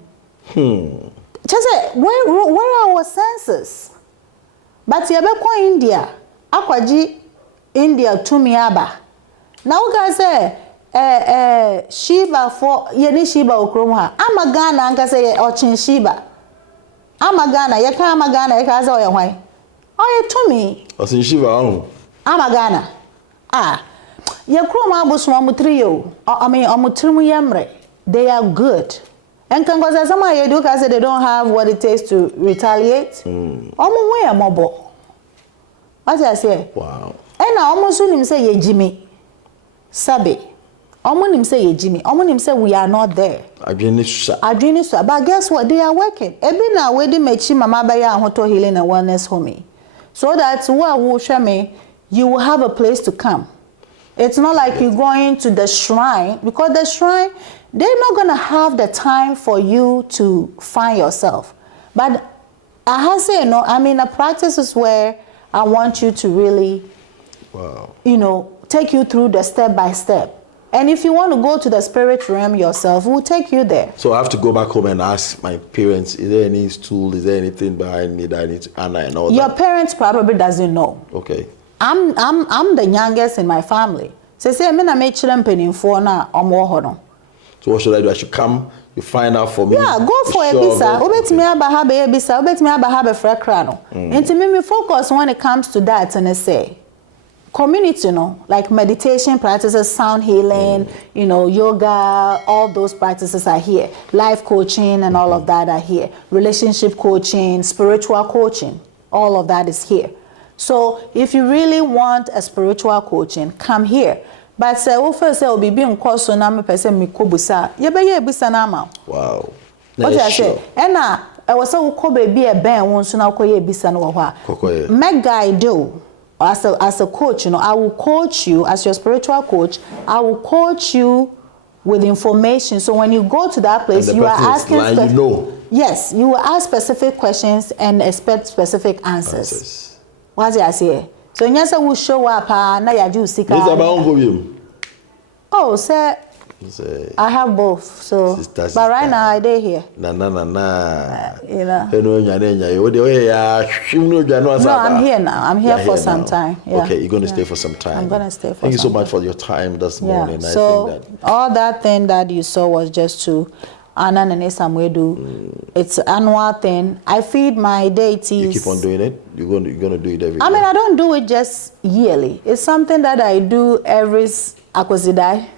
Just say where are our senses? But you be kwa India, akwaji India to me aba. Now we guys say Shiba for yeni Shiba okrom ha. Ama Ghana anka say ochin Shiba. Ama Ghana, you can't ama Ghana, you can't say oh why? Oh you to me. Ochin Shiba on. Ama Ghana. You krom abus mo trio. I mean omutrim yemre. They are good. And can go say somebody you do because they don't have what it takes to retaliate. Omo way amobo. What I say? Wow. And now almost soon him say ye Jimmy. Sabe. Almost him say ye Jimmy. Almost him say we are not there. Adwini so. But guess what? They are working. Ebi na we di mechi mama baya Ahoto healing and wellness home. So that what will show me, you will have a place to come. It's not like you're going to the shrine, because the shrine, they're not going to have the time for you to find yourself. But I have to say, the practice is where I want you to really, take you through the step by step. And if you want to go to the spirit realm yourself, we'll take you there. So I have to go back home and ask my parents, is there any stool, is there anything behind me that I need to honor and all that? Your parents probably doesn't know. Okay. I'm the youngest in my family. So say me na me children penny for na omo hono. So what should I do? I should come, you find out for me. Yeah, go for a bisa. Obetimi aba ha be bisa, obetimi aba ha be frekra no. Enti me focus when it comes to that and I say community, like meditation practices, sound healing, yoga, all those practices are here. Life coaching and all of that are here. Relationship coaching, spiritual coaching, all of that is here. So if you really want a spiritual coaching, come here. But say first say obi bi nko so na me pese me kobusa. Ye be ye busa na ma. Wow. What I say? And na e was say ko be bi e ben won so na ko ye bisa no ho a. Me guide you as a coach, I will coach you as your spiritual coach. I will coach you with information. So when you go to that place, you are asking yes, you will ask specific questions and expect specific answers. What did I say? So yes, I will show up na ya ju sika. Oh, sir, I have both. So but right now I dey here. No, No, I'm here now. I'm here for some time. Yeah. Okay, you're going to stay for some time. I'm going to stay for some time. Thank you so much for your time this morning. So I think that all that thing that you saw was just to honor Nene Samwedu. It's an annual thing. I feed my deities. You keep on doing it? You're going to do it every year? I don't do it just yearly. It's something that I do every Akwsidai.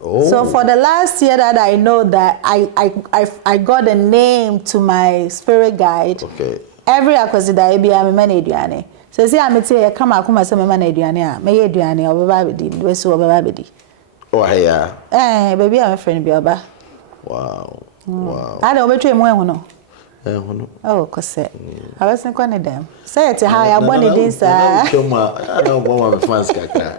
Oh. So for the last year that I know that I got a name to my spirit guide. Okay. Every Akwsidai be am man eduane. So say am say come akuma say man eduane a me eduane obeba bedi we so obeba bedi. Oh yeah. Baby am friend bi oba. Wow. Wow. Ada obetwe mu ehun no. Oh, cause I was thinking them. Say it how I want it is. I don't want fans kaka.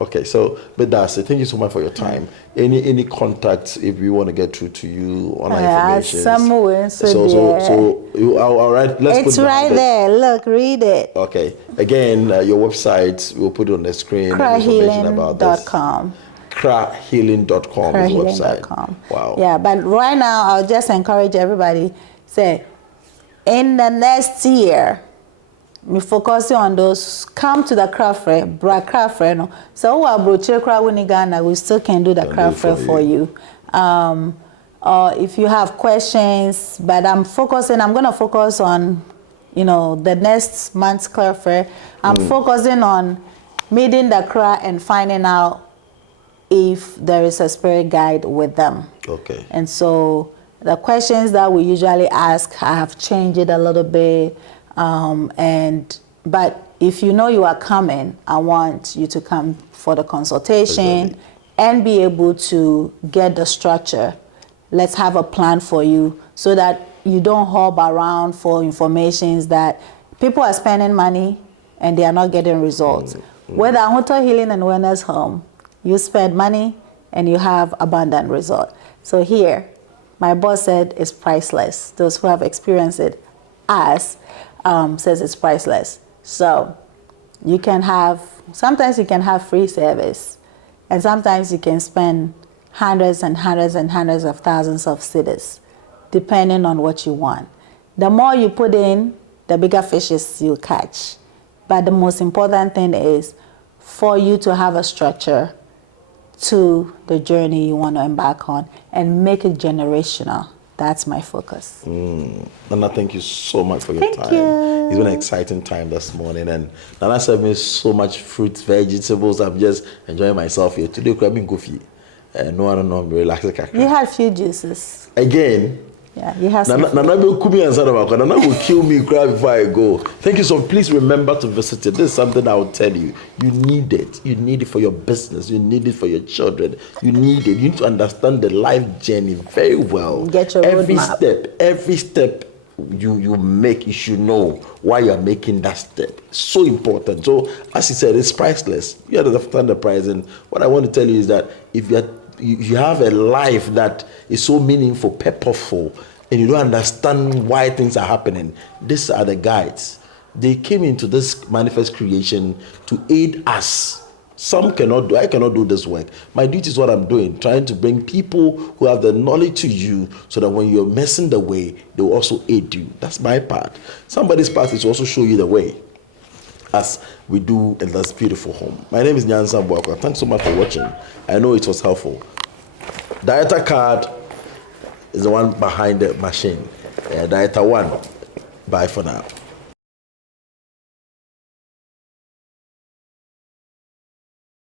Okay, so but that's it. Thank you so much for your time. Any contacts if we want to get through to you on our information? Somewhere. So you all right? Let's it's right there. Look, read it. Okay. Again, your website we'll put it on the screen. Information about this. Krahealing.com. Krahealing.com is the website. Wow. Yeah, but right now I'll just encourage everybody. Say, in the next year, me focusing on those. Come to the craft fair, craft fair. No, so we still can do the craft fair for you. Or if you have questions, but I'm going to focus on, the next month's craft fair. I'm focusing on meeting the crowd and finding out if there is a spirit guide with them. Okay. And so the questions that we usually ask, I have changed it a little bit. But if you know you are coming, I want you to come for the consultation and be able to get the structure. Let's have a plan for you so that you don't hop around for informations that people are spending money and they are not getting results. With Ahoto Healing and Wellness Home, you spend money and you have abundant result. So here, my boss said it's priceless. Those who have experienced it says it's priceless. So you can have, sometimes you can have free service, and sometimes you can spend hundreds and hundreds and hundreds of thousands of cedis, depending on what you want. The more you put in, the bigger fishes you catch. But the most important thing is for you to have a structure to the journey you want to embark on and make it generational. That's my focus. Nana, thank you so much for your Thank time. you. It's been an exciting time this morning, and Nana served me so much fruits, vegetables. I'm just enjoying myself here. Today, I'm in coffee. No, I'm relaxing. You had few juices. Again. Yeah, you have some. Nana will kill me before I go. Thank you so much. Please remember to visit it. This is something I will tell you. You need it. You need it for your business. You need it for your children. You need it. You need to understand the life journey very well. Get your roadmap. Every step you make, you should know why you're making that step. It's so important. So, as he said, it's priceless. You have to understand the price. And what I want to tell you is that if you have a life that is so meaningful, purposeful, and you don't understand why things are happening, these are the guides. They came into this manifest creation to aid us. I cannot do this work. My duty is what I'm doing, trying to bring people who have the knowledge to you so that when you're missing the way, they will also aid you. That's my part. Somebody's part is to also show you the way, as we do in this beautiful home. My name is Ancestral. Thanks so much for watching. I know it was helpful. Dieta card is the one behind the machine. Dieta 1. Bye for now.